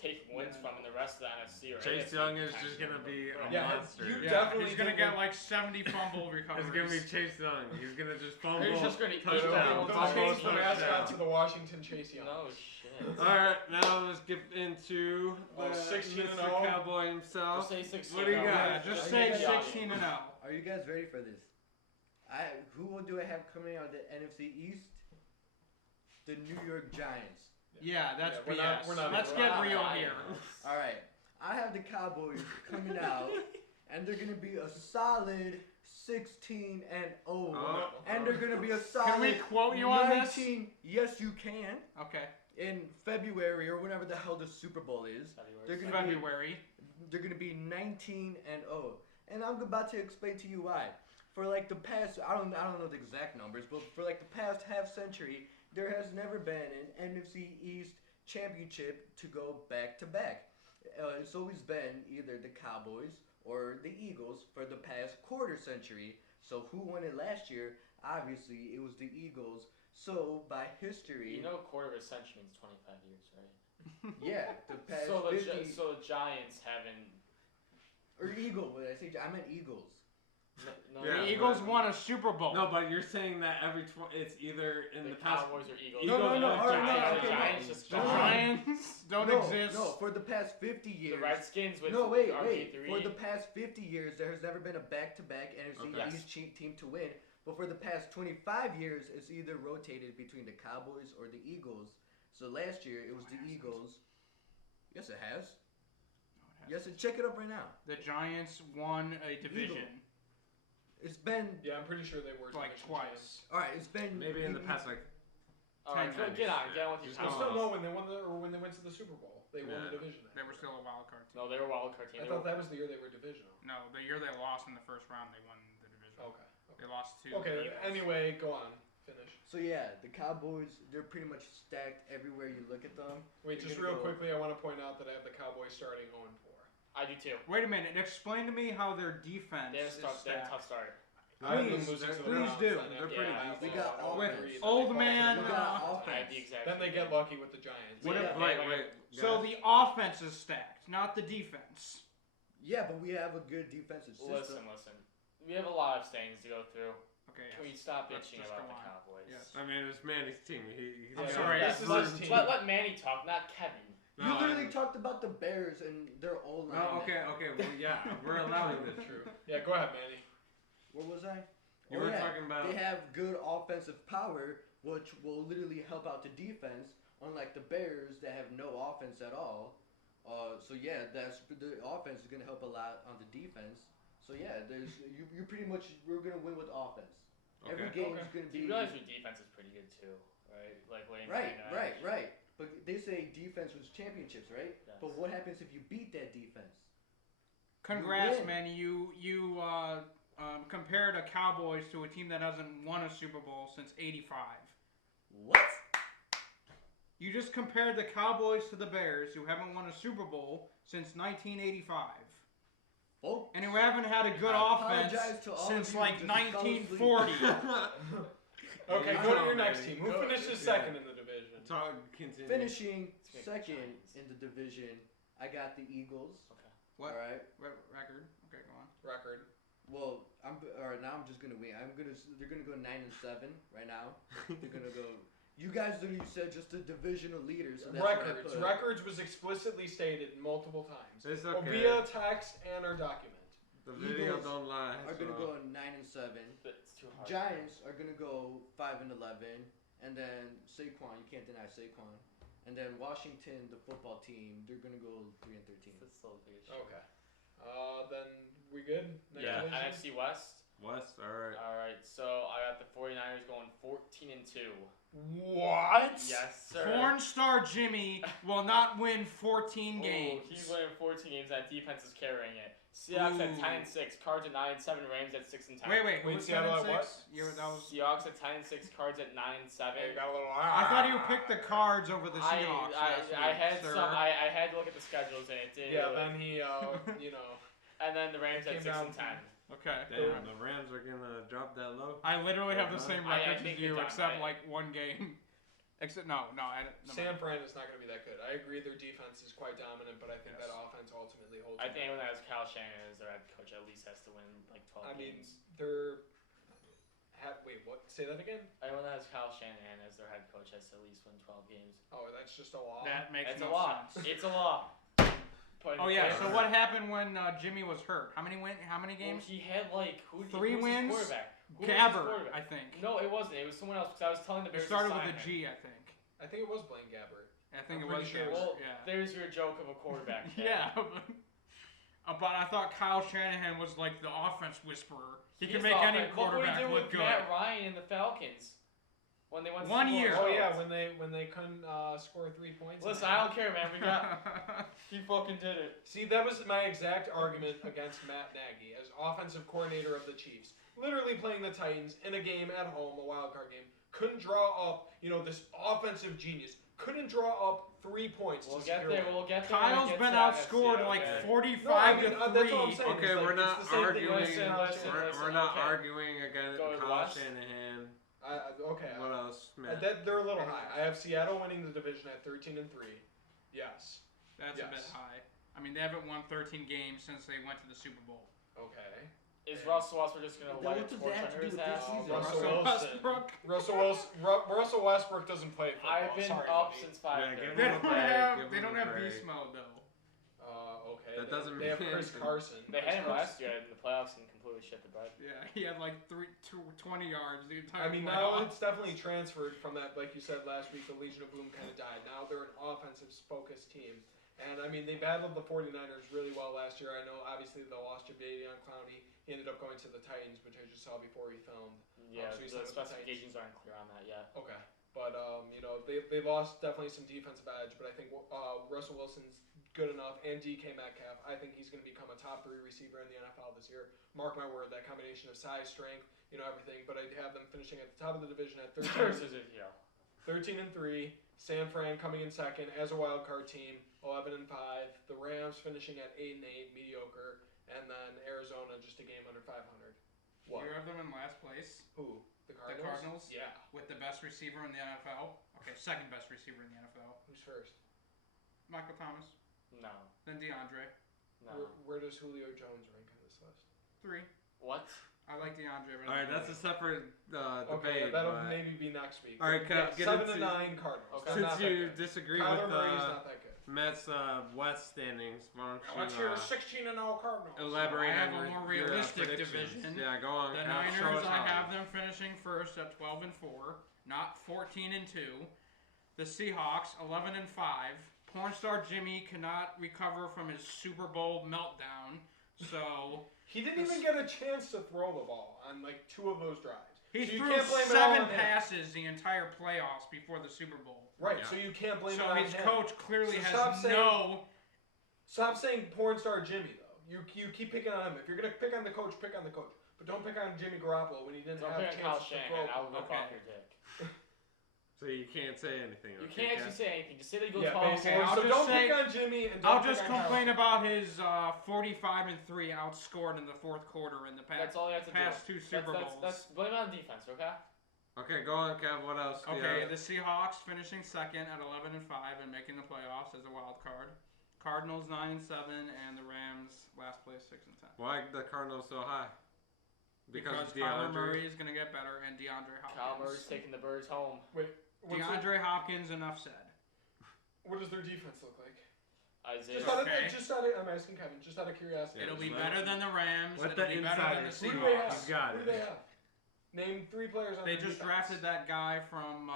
taking wins from in the rest of the NFC. Right? Chase Young is just gonna be a monster. definitely He's gonna did get like 70 fumble recoveries. It's gonna be Chase Young. He's gonna just fumble. He's just gonna touchdown. They'll Fumble, change the mascot to touchdown. the Washington Chase Young. No shit. All right, now let's get into the 16-0. Mr. Cowboy himself. Just say 16. What do you Yeah, got? just Are say you guys- 16-0. Are you guys ready for this? Who do I have coming out of the NFC East? The New York Giants. Yeah, that's we're BS. not Let's even- get real Giants. here. All right, I have the Cowboys coming out, and they're gonna be a solid 16-0, and they're gonna be a solid. Can we quote you on this? 19. Yes, you can. Okay. In February or whenever the hell the Super Bowl is, they're gonna February. They're gonna be 19-0, and I'm about to explain to you why. For like the past, I don't know the exact numbers, but for like the past half century, there has never been an NFC East championship to go back to back. It's always been either the Cowboys or the Eagles for the past quarter century. So who won it last year? Obviously, it was the Eagles. So by history, You know, a quarter of a century means 25 years, right? yeah, the past So the 50 so the Giants haven't. or Eagle. What did I say? I meant Eagles. No, Yeah, The Eagles but- won a Super Bowl. No, but you're saying that it's either in the the past. Cowboys or Eagles. No, no, no, The all right, Giants, no, the okay, Giants no. just The No. Giants don't no, exist. No, for the past 50 years. The Redskins with No, wait. RG3. For the past 50 years, there has never been a back-to-back NFC Okay. East team to win. But for the past 25 years, it's either rotated between the Cowboys or the Eagles. So last year, it was the Eagles. Yes, it has. Yes, check it up right now. The Giants won a division. It's been Yeah, I'm pretty sure they were Like division twice. all right. It's been Maybe in the past like. All right, 10 get on with your champs. Oh. I time. still know when they won when they went to the Super Bowl, they won Yeah. the division. They were still a wild card team. No, they were wild card team. I thought that was the year they were divisional. No, the year they lost in the first round, they won the division. Okay. They lost to Okay. the Eagles. Anyway, go on. Finish. so yeah. The Cowboys, they're pretty much stacked everywhere you look at them. Wait, You're just gonna real go- quickly, I want to point out that I have the Cowboys starting 0-4. I do too. Wait a minute. Explain to me how their defense They had a is tough, they had a stacked. tough start. I have them Please, losing to the please Browns, do. then They're after pretty that, decent. We they got fall with three, then old they fall man, to We the got Browns. I had the offense. exact. Then they same get thing. lucky with the Giants. What Yeah. if, wait. So guys. the offense is stacked, not the defense. Yeah, but we have a good defensive system. Listen. We have a lot of things to go through. Okay. Can we Yes. stop Let's bitching just about go the on. Cowboys? Yes. I mean, it's Manny's team. He's I'm got sorry, that this is first his team. team. Let Manny talk, not Kevin. You No, literally I- talked about the Bears and their old line. No, okay, well, yeah, we're allowing this. True. Yeah, go ahead, Manny. What was I? You were talking about. They have good offensive power, which will literally help out the defense. Unlike the Bears that have no offense at all. So yeah, the offense is gonna help a lot on the defense. So yeah, you pretty much we're gonna win with offense. Every Okay. game is gonna Do be you realize your defense is pretty good too, right? Like Wayne. right. But they say defense was championships, right? Yes. But what happens if you beat that defense? Congrats, win. man. You compared a Cowboys to a team that hasn't won a Super Bowl since '85. What? You just compared the Cowboys to the Bears, who haven't won a Super Bowl since 1985. Oh, And who haven't had a good I offense apologize to all since of you like who just fell asleep. 1940. Okay, Yeah, go to I your know, next Manny. team. Who Go- finishes yeah. second in the division? continue. Finishing Let's make second Giants. in the division, I got the Eagles. Okay. What? All right. Record. Okay, go on. Record. Well, now I'm just gonna win. They're gonna go 9-7 right now. They're gonna go. You guys literally said just the divisional leaders. So that's what I put. Records was explicitly stated multiple times. It's okay. Via text and our document. The video Eagles don't lie. Are gonna go 9-7. It's too hard. Giants are gonna go 5-11, and then Saquon. You can't deny Saquon. And then Washington, the football team, they're gonna go 3-13. That's still the biggest. Okay. Then we good? Next Yeah, division? NFC West. West, alright. All right, so I got the 49ers going 14-2. What? Yes, sir. Porn star Jimmy will not win 14 Ooh, games. He's winning 14 games. That defense is carrying it. Seahawks at Ooh. 10-6, Cards at 9-7, Rams at 6-10. Wait, who was Seattle at 7-6? what? That was. Seahawks at 10-6, Cards at 9-7. Hey, got a little. I thought you picked the Cards over the Seahawks. I had sir. I had to look at the schedules and it did. Yeah, then he, And then the Rams at Came down 6-10. Okay. Damn, the Rams are gonna drop that low. I literally have the same I record as think you, they're except done. like one game. Except no, I don't. San Fran is not going to be that good. I agree their defense is quite dominant, but I think Yes. that offense ultimately holds. I them think back. anyone that has Kyle Shanahan as their head coach at least has to win like 12 I mean, games. wait, what? Say that again? Anyone that has Kyle Shanahan as their head coach has to at least win 12 games. Oh, that's just a law. That makes It's no a law. sense. It's a law. Oh yeah. So Alright. what happened when Jimmy was hurt? How many Well, games? he had like who 3 who was his wins? quarterback? Who was his Gabber, quarterback? I think. No, it wasn't. It was someone else because I was telling the It Bears. started to with sign a him. G, I think. I think it was Blaine Gabbert. I think I'm it was. pretty sure. Well, yeah. there's your joke of a quarterback. Yeah. But I thought Kyle Shanahan was like the offense whisperer. He could make any quarterback look look what we did good. with Matt Ryan and the Falcons when they went. to 1 Super year. Bowl. Oh yeah, when they couldn't score 3 points. Listen, I don't care, man. We got. He fucking did it. See, that was my exact argument against Matt Nagy as offensive coordinator of the Chiefs. Literally playing the Titans in a game at home, a wild card game. Couldn't draw up, this offensive genius. Couldn't draw up 3 points. We'll to get secure there. one. We'll get there. Kyle's when it been gets to outscored NFC, like okay? 45 No, I mean, to 3. that's what I'm saying. Okay, It's like, we're not it's the same thing. arguing. Listen, We're not okay. arguing against Go to the Kyle West. Shanahan. Okay. What else, man? They're a little high. I have Seattle winning the division at 13-3. Yes. That's a bit Yes. high. I mean, they haven't won 13 games since they went to the Super Bowl. Okay. Is Russell Westbrook just gonna Then light a what does torch that have to under do his with this ass? season? Russell Russell Westbrook doesn't play football. I've been Sorry, up buddy. since Yeah, 5:30. give They him a don't break, have. give They him don't a have break. beast mode though. Okay. That doesn't They have mean Chris anything. Carson. They had him Chris last year in the playoffs and completely shit the bed. Yeah, he had like 20 yards the entire. I mean, now playoffs. it's definitely transferred from that, like you said last week, the Legion of Boom kind of died. Now they're an offensive-focused team. And, I mean, they battled the 49ers really well last year. I know, obviously, they lost Jadeveon Clowney. He ended up going to the Titans, which I just saw before he filmed. Yeah, so he's the not with the specifications aren't clear on that yet. Okay. But, they lost definitely some defensive edge, but I think Russell Wilson's good enough, and DK Metcalf. I think he's going to become a top 3 receiver in the NFL this year. Mark my word, that combination of size, strength, everything. But I have them finishing at the top of the division at 13-3. San Fran coming in second as a wild card team, 11-5. The Rams finishing at 8-8, mediocre, and then Arizona just a game under 500. What? You have them in last place Who? The Cardinals? The Cardinals? Yeah. with the best receiver in the NFL. Okay, second best receiver in the NFL. Who's first? Michael Thomas, No. then DeAndre. No. Where does Julio Jones rank on this list? 3. What? I like DeAndre. All right, that's a separate Okay, debate. that'll but maybe be next week. All right, Yeah, get 7-9 into- Cardinals. Okay. They're since not that you good. disagree Kyler with Murray's not that good. Mets West standings, why don't What's you your 16-0 Cardinals? elaborate I have on a more your realistic predictions? division. Yeah, go on. The show Niners, us I how. have them finishing first at 12-4, not 14-2. The Seahawks, 11-5. Pornstar Jimmy cannot recover from his Super Bowl meltdown, so He didn't even get a chance to throw the ball on like 2 of those drives. he So you threw can't blame it all 7 on him. passes the entire playoffs before the Super Bowl. Right, Yeah. so you can't blame it So on his him. coach clearly So stop has saying- no. Stop saying porn star Jimmy though. You keep picking on him. If you're gonna pick on the coach, pick on the coach. But don't pick on Jimmy Garoppolo when he didn't Don't have a pick on Kyle chance to throw. Shanahan. I'll rip Okay. off your dick. So you can't say anything. You okay, can't actually Kat? say anything. Just say that he goes Yeah, 12 basically. Okay, I'll so just don't say- pick on Jimmy and don't I'll pick just on Kyle. complain about his 45-3 outscored in the fourth quarter in the That's past all you have to past do. 2 Super Bowls. That's blame it on defense, okay? Okay, go on, Kev. What else? Okay, the Seahawks finishing second at 11-5 and making the playoffs as a wild card. Cardinals 9-7 and the Rams last place 6-10. Why the Cardinals so high? Because Kyler Murray is gonna get better and DeAndre Hopkins. Kyler Murray's taking the Birds home. Wait, DeAndre Hopkins, enough said. what does their defense look like? Isaiah. I'm asking Kevin, just out of curiosity. It'll be better than the Rams. Let It'll the be better than the insiders- Who do they have? Seahawks. You got Who it. do they have? Name 3 players on They their just defense. drafted that guy from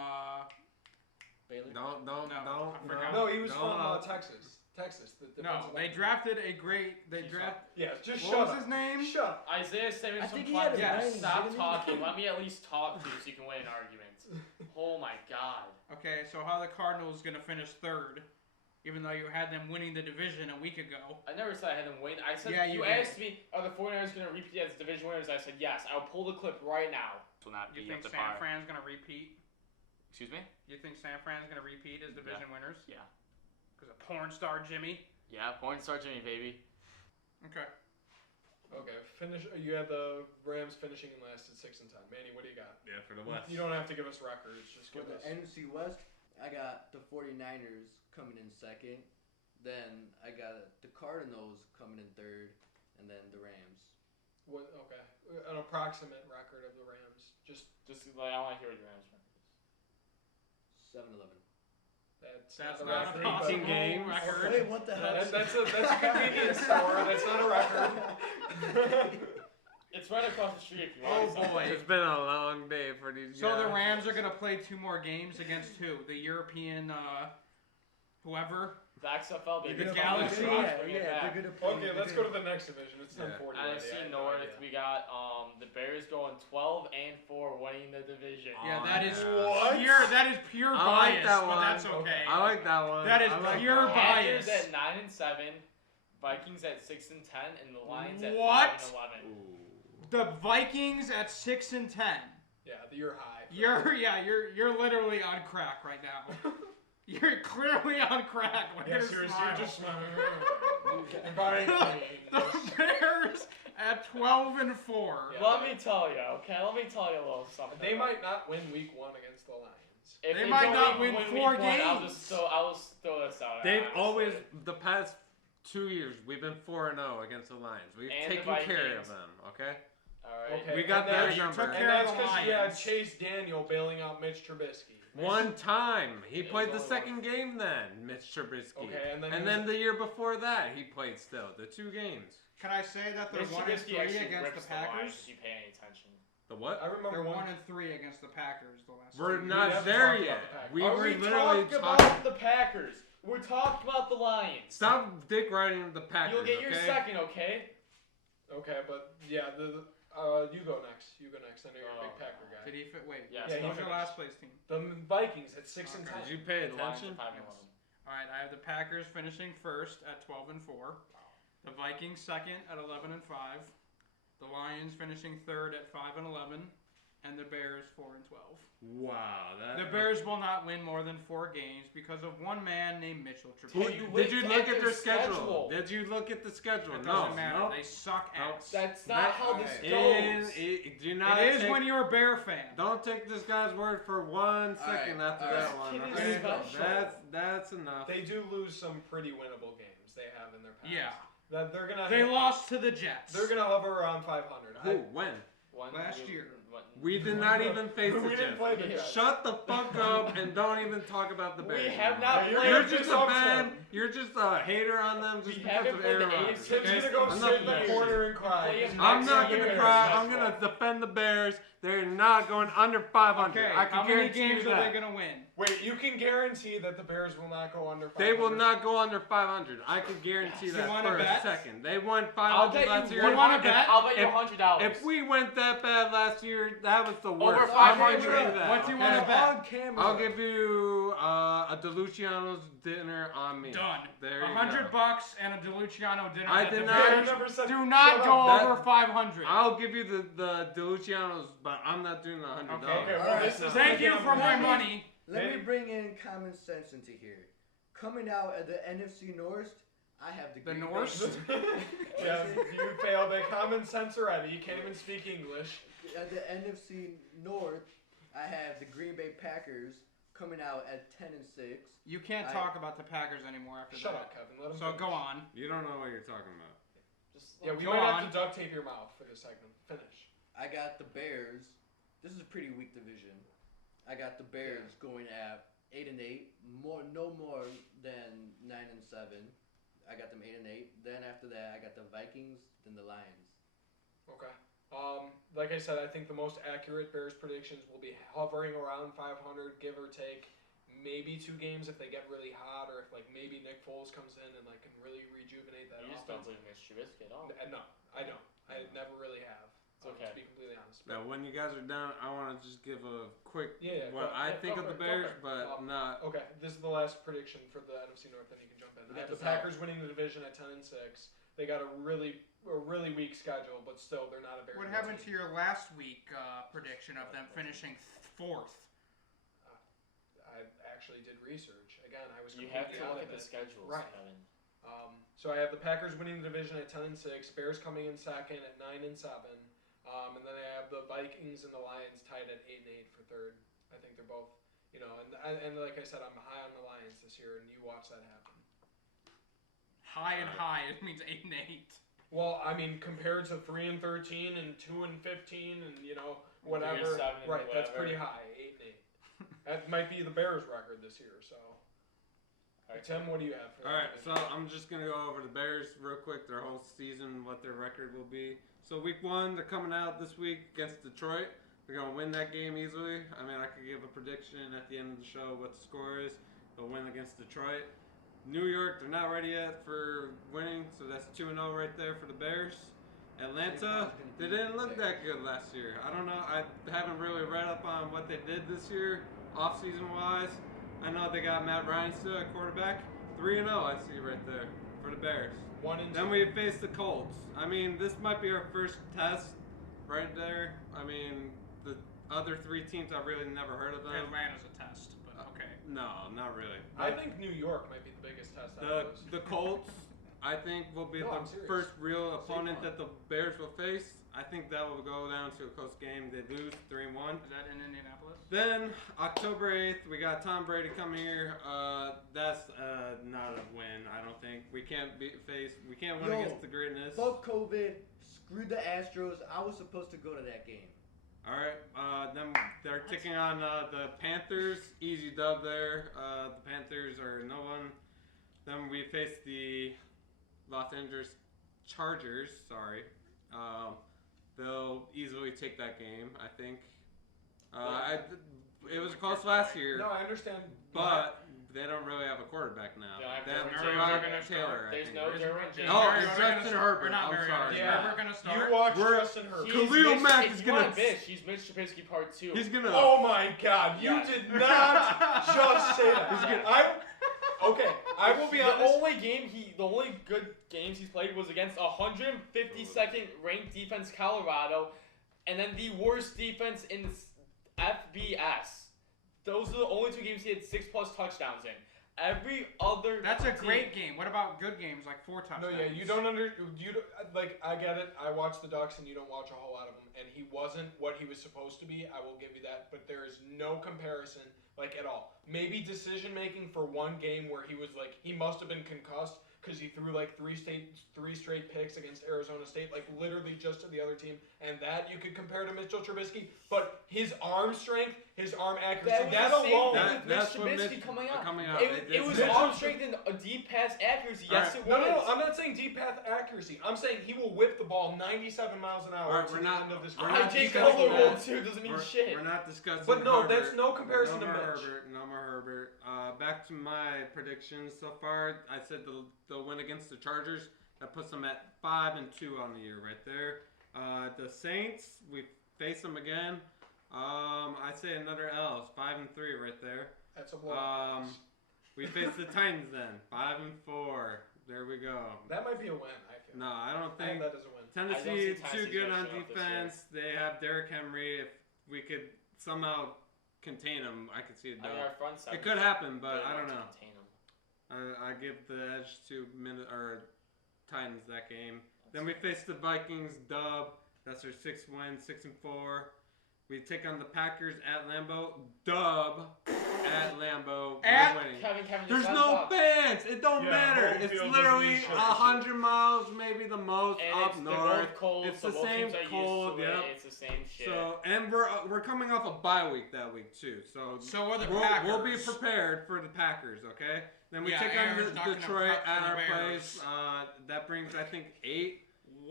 Baylor. Don't. I forgot. No, he was don't, from Texas. The No, defensive they lineman. drafted a great. They draft. Yeah, just What shut was up. his name? Shut up. Isaiah Simmons I from think he had a Clemson. ring, Stop didn't he? talking. Let me at least talk to you so you can win an argument. Oh my God. Okay, so how the Cardinals gonna finish third, even though you had them winning the division a week ago? I never said I had them win. I said Yeah, you you did. asked me, are the 49ers going to repeat as division winners? I said yes. I'll pull the clip right now. Will not You be think up to San par. Fran's gonna repeat? Excuse me? You think San Fran's gonna repeat as division winners? Yeah. Because of porn star Jimmy. Yeah, point star Jimmy, baby. Okay. Okay, you had the Rams finishing in last at 6-10. Manny, what do you got? Yeah, for the West. You don't have to give us records. Just For give the us. NFC West, I got the 49ers coming in second. Then I got the Cardinals coming in third. And then the Rams. What? Okay, an approximate record of the Rams. Just Like, I want to hear what your Rams record is. 7-11. that's That's not a not a record. possible 18 games. record. Wait, what the hell? That's a convenience store. That's not a record. It's right across the street if you Oh, want something. boy. It's been a long day for these So guys. the Rams are gonna play 2 more games against who? The European, whoever. The XFL, baby. The It's Galaxy. Fox, bring it Yeah, back. they're gonna play. Okay, let's go to the next division. It's 10:40. already. I NFC had no North, idea. we got the Bears going 12-4, winning the division. Yeah, that is What? pure. That is pure I like bias, that but one. that's okay. I like that one. That is I like pure that one. Panthers bias. at 9-7, Vikings at 6-10, and the Lions at What? 5-11. Ooh. The Vikings at 6-10. Yeah, you're high. You're literally on crack right now. You're clearly on crack. Look at his smile. just The Bears at 12-4. Yeah. Let me tell you, okay? Let me tell you a little something. They might not win week 1 against the Lions. If They might don't not win win week 4 one, I'll games. throw this out. They've honestly. always, the past 2 years, we've been 4-0 against the Lions. We've And the taken care Vikings. of them, okay? Alright. Okay. We got and their that's- number. took And care that's of the because you had Lions. Chase Daniel bailing out Mitch Trubisky. One time. He It played the was only second game then, Mitch Trubisky. Okay, and then he And then the year before that, he played still. The 2 games. Can I say that they're Mitch 1-3 Trubisky actually against rips the Lions Packers? if you pay any attention. The what? I remember They're one. 1-3 against the Packers the last. We're 2 years. not haven't there talked yet. about the Packers. We Are were we literally talking talking. about the Packers? We're talking about the Lions. Stop dick riding the Packers. You'll get your okay? second, okay? Okay, but yeah, you go next. You go next. I know you're a big Packer guy. Did he fit? Wait. Yes, Yeah, Who's he your last place team? The Vikings at 6-10. Okay. Did you pay The Lions attention? are 5-11. All right, I have the Packers finishing first at 12-4. The Vikings second at 11-5. The Lions finishing third at 5-11, and the Bears 4-12. Wow. The Bears will not win more than 4 games because of one man named Mitchell Who- Trubisky. you did you looked look at at their their schedule? schedule. Did you look at the schedule? It No. doesn't matter. Nope. They suck ass. That's not That- how this And goes. do not It is take, when you're a Bear fan. Don't take this guy's word for 1 second right, after all that right. one. Kid is Okay? special. That's enough. They do lose some pretty winnable games. They have in their past. Yeah. That they're gonna. They lost to the Jets. They're gonna hover around 500. Who? When? Last year. We did not even face the We didn't Jets. play the Jets. Shut the fuck up and don't even talk about the Bears. We have not You're played. You're just just a upset. bad. You're just a hater on them just We because haven't of played the Aaron Rodgers. AFC. Tim's Okay? gonna go I'm sit not in the playing. corner and cry. Play 'em I'm next not year. gonna cry. That's I'm gonna what. defend the Bears. They're not going under 500. Okay, I can how many guarantee games you are that. they going to win? Wait, you can guarantee that the Bears will not go under 500. They will not go under 500. I can guarantee You that wanna for bet? a second. They won I'll 500 bet last you year. You wanna bet? I'll bet you If- $100. If we went that bad last year, that was the Over worst. 500. I'm giving you that. What do you okay? wanna bet? On camera. I'll give you a DeLuciano's dinner on me. Done. There you $100 go. and a DeLuciano dinner. I at did the not- Bears never said- do not shut go up. over 500. I'll give you the DeLuciano's, but I'm not doing the $100. Okay, well, Alright, this is Thank the you game for I'm my playing. money. Let me Hey. bring in common sense into here. Coming out at the NFC North, I have the The Green Bay Norse? Yeah, you failed a common sense already. You can't even speak English. At the NFC North, I have the Green Bay Packers coming out at 10-6. You can't talk about the Packers anymore after Shut that. up, Kevin. Let him So finish. go on. You don't know what you're talking about. Just Yeah, we Go might have on. to duct tape your mouth for this segment. Finish. I got the Bears. This is a pretty weak division. I got the Bears going at 8-8. No more than 9-7. I got them 8-8. Then after that, I got the Vikings, then the Lions. Okay. Like I said, I think the most accurate Bears predictions will be hovering around 500, give or take. Maybe 2 games if they get really hot, or if like maybe Nick Foles comes in and like can really rejuvenate that you just don't offense. believe in Mitch Trubisky at all. No, I don't. I never really have. It's okay. To be completely honest. Now, when you guys are done, I want to just give a quick Go I think for of the it, go Bears, for it. but not. Okay, this is the last prediction for the NFC North, then you can jump in. We I got have the the South. Packers winning the division at 10-6. They got a really weak schedule, but still they're not a very What good happened to team. your last week prediction of them finishing 4th? I actually did research. Again, I was You have completely to out look of at the it. schedules, Right. Kevin. So I have the Packers winning the division at 10-6, Bears coming in second at 9-7, and then I have the Vikings and the Lions tied at 8-8 for third. I think they're both, and like I said, I'm high on the Lions this year, and you watch that happen. High and high. It means 8-8. Well, I mean, compared to 3-13 and 2-15, and whatever, 3-7 and right? That's whatever. pretty high, 8-8. That might be the Bears' record this year. So, Alright, Tim, what do you have for that? All right, so division? I'm just gonna go over the Bears real quick, their whole season, what their record will be. So week 1, they're coming out this week against Detroit. They're gonna win that game easily. I mean, I could give a prediction at the end of the show what the score is. They'll win against Detroit. New York, they're not ready yet for winning, so that's 2-0 right there for the Bears. Atlanta, they didn't look that good last year. I don't know. I haven't really read up on what they did this year, off-season wise. I know they got Matt Ryan still at quarterback. 3-0, I see right there for the Bears. 1-2. Then we face the Colts. I mean, this might be our first test right there. I mean, the other 3 teams, I've really never heard of them. Atlanta's a test, but okay. No, not really. I think New York might be the biggest test out of those. The Colts, I think, will be No, I'm the serious. first real opponent Saquon. that the Bears will face. I think that will go down to a close game. They lose 3-1. Is that in Indianapolis? Then October 8th, we got Tom Brady coming here. That's not a win. I don't think we can't we can't win Yo, against the greatness. Fuck COVID. Screw the Astros. I was supposed to go to that game. All right. Then they're taking on the Panthers. Easy dub there. The Panthers are no one. Then we face the Los Angeles Chargers. Sorry. They'll easily take that game, I think. It was close last year, No, I understand. but they don't really have a quarterback now. They don't have They have Derwin Tyrod James. Taylor, I There's think. no Derwin James. Oh, Mariota it's gonna Justin start? Herbert. Or not I'm Mariota. sorry. Is Yeah. Herbert gonna start? You watch We're- Justin Herbert. Khalil Mitch, Mack if is you gonna- want Mitch. He's Mitch Trubisky part 2. He's gonna. Oh my God! You Yeah. did not just say that. He's good. Okay. I will be the honest. only good games he's played was against 152nd ranked defense Colorado, and then the worst defense in the FBS. Those are the only 2 games he had 6+ touchdowns in. Every other That's a team- great game. What about good games like 4 No, touchdowns? yeah, I get it. I watch the Ducks, and you don't watch a whole lot of them. And he wasn't what he was supposed to be. I will give you that. But there is no comparison, like, at all. Maybe decision making for one game where he must have been concussed because he threw like 3 straight picks against Arizona State, like literally just to the other team. And that you could compare to Mitchell Trubisky. But his arm strength, his arm accuracy, That that was the same alone. thing with Mitch That's what Trubisky Mitch- coming out. It It's was Mitch- arm strength and a deep pass accuracy. Yes, Alright. it was. No, I'm not saying deep path accuracy. I'm saying he will whip the ball 97 miles an hour Alright, to we're the not- end of this we're game. not IJ discussing Cutler that. will too. Doesn't mean We're, shit. we're not discussing. But no, Herbert. that's no comparison no to more Mitch. Herbert. No more Herbert. Back to my predictions so far. I said they'll win against the Chargers. That puts them at 5-2 on the year right there. The Saints, we face them again. I say another L. It's 5-3 right there. That's a blow. We face the Titans then. 5-4. There we go. That might be a win, I feel. No, I don't I think think that is a win. I don't Tennessee see too Tennessee good on finishing up this defense. They have Derrick Henry. If we could somehow contain him, I could see it I mean, done. our front seven. It could happen, but good I don't enough know. to contain him. I give the edge to Titans that game. Then we face the Vikings. Dub. That's their 6th win, 6-4. We take on the Packers at Lambeau. Dub at Lambeau. At- We're winning. Kevin There's just no left off. fans. It don't Yeah, matter. home It's field literally doesn't mean shit. 100 miles, maybe the most, And up it's, north. they're both cold, It's so the both same teams are cold, used to yep. it. It's the same shit. So, and we're coming off a bye week that week too. So are the we'll Packers. be prepared for the Packers. Okay. Then we Yeah, take on Aaron's not gonna Detroit prep for at the our Bears. place. That brings I think 8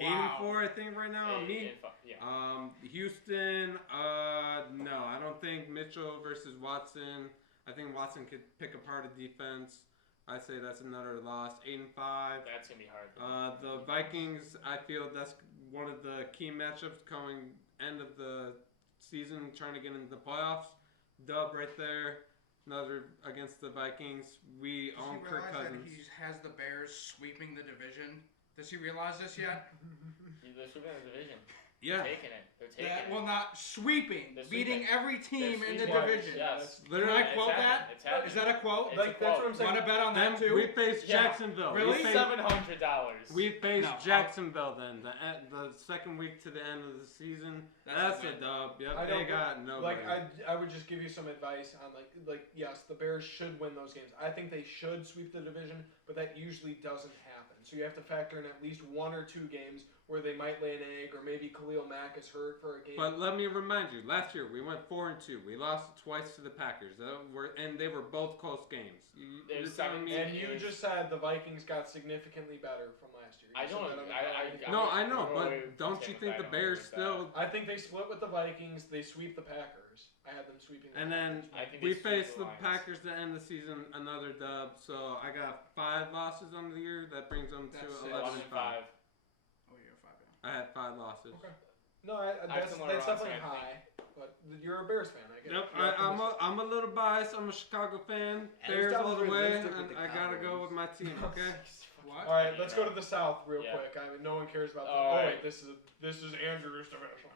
Wow. 8-4 I think right now. Me. Yeah. Houston. No, I don't think Mitchell versus Watson. I think Watson could pick apart a defense. I say that's another loss. 8-5. That's gonna be hard. The Vikings. I feel that's one of the key matchups coming end of the season, trying to get into the playoffs. Dub right there. Another against the Vikings. We Does own he Kirk realize Cousins. that he has the Bears sweeping the division? Does he realize this yet? They're sweeping the division. Yeah. They're taking it. They're taking it. Well, not sweeping. They're Beating sweeping. every team in the They're sweeping. division. Yes. Can Literally. I quote that? It's happening. Is that a quote? It's Like, a that's quote. what I'm saying. Want to bet on Then that too? we face Yeah. Jacksonville. Really? We face, $700. we face No, Jacksonville then. The second week to the end of the season. That's That's a a win. dub. Yep. I They don't- got nobody. I would just give you some advice on like yes, the Bears should win those games. I think they should sweep the division, but that usually doesn't happen. So you have to factor in at least 1 or 2 games where they might lay an egg, or maybe Khalil Mack is hurt for a game. But let me remind you, last year we went 4-2. We lost twice to the Packers. And they were both close games. There's You're telling me- and you just said the Vikings got significantly better from last year. You I said don't. that on the I podcast. No, I know, I'm gonna wait but don't to you take think it the back. Bears I'm gonna still? I think they split with the Vikings. They sweep the Packers. I had them sweeping. The And then Packers. I think we they sweep face the the Lions. Packers to end the season, another dub. So I got 5 losses on the year. That brings them to That's 11-5. Oh, you're 5. I had 5 losses. Okay. No, that's similar that's odds, definitely I think. high. But you're a Bears fan, I guess. Yep, I'm a little biased. I'm a Chicago fan. And Bears he's all the way, realistic with and the I gotta go Cowboys. with my team. Okay. What? All right, let's go to the South real Yeah. quick. I mean, no one cares about that. All Oh right. wait, this is Andrew's division.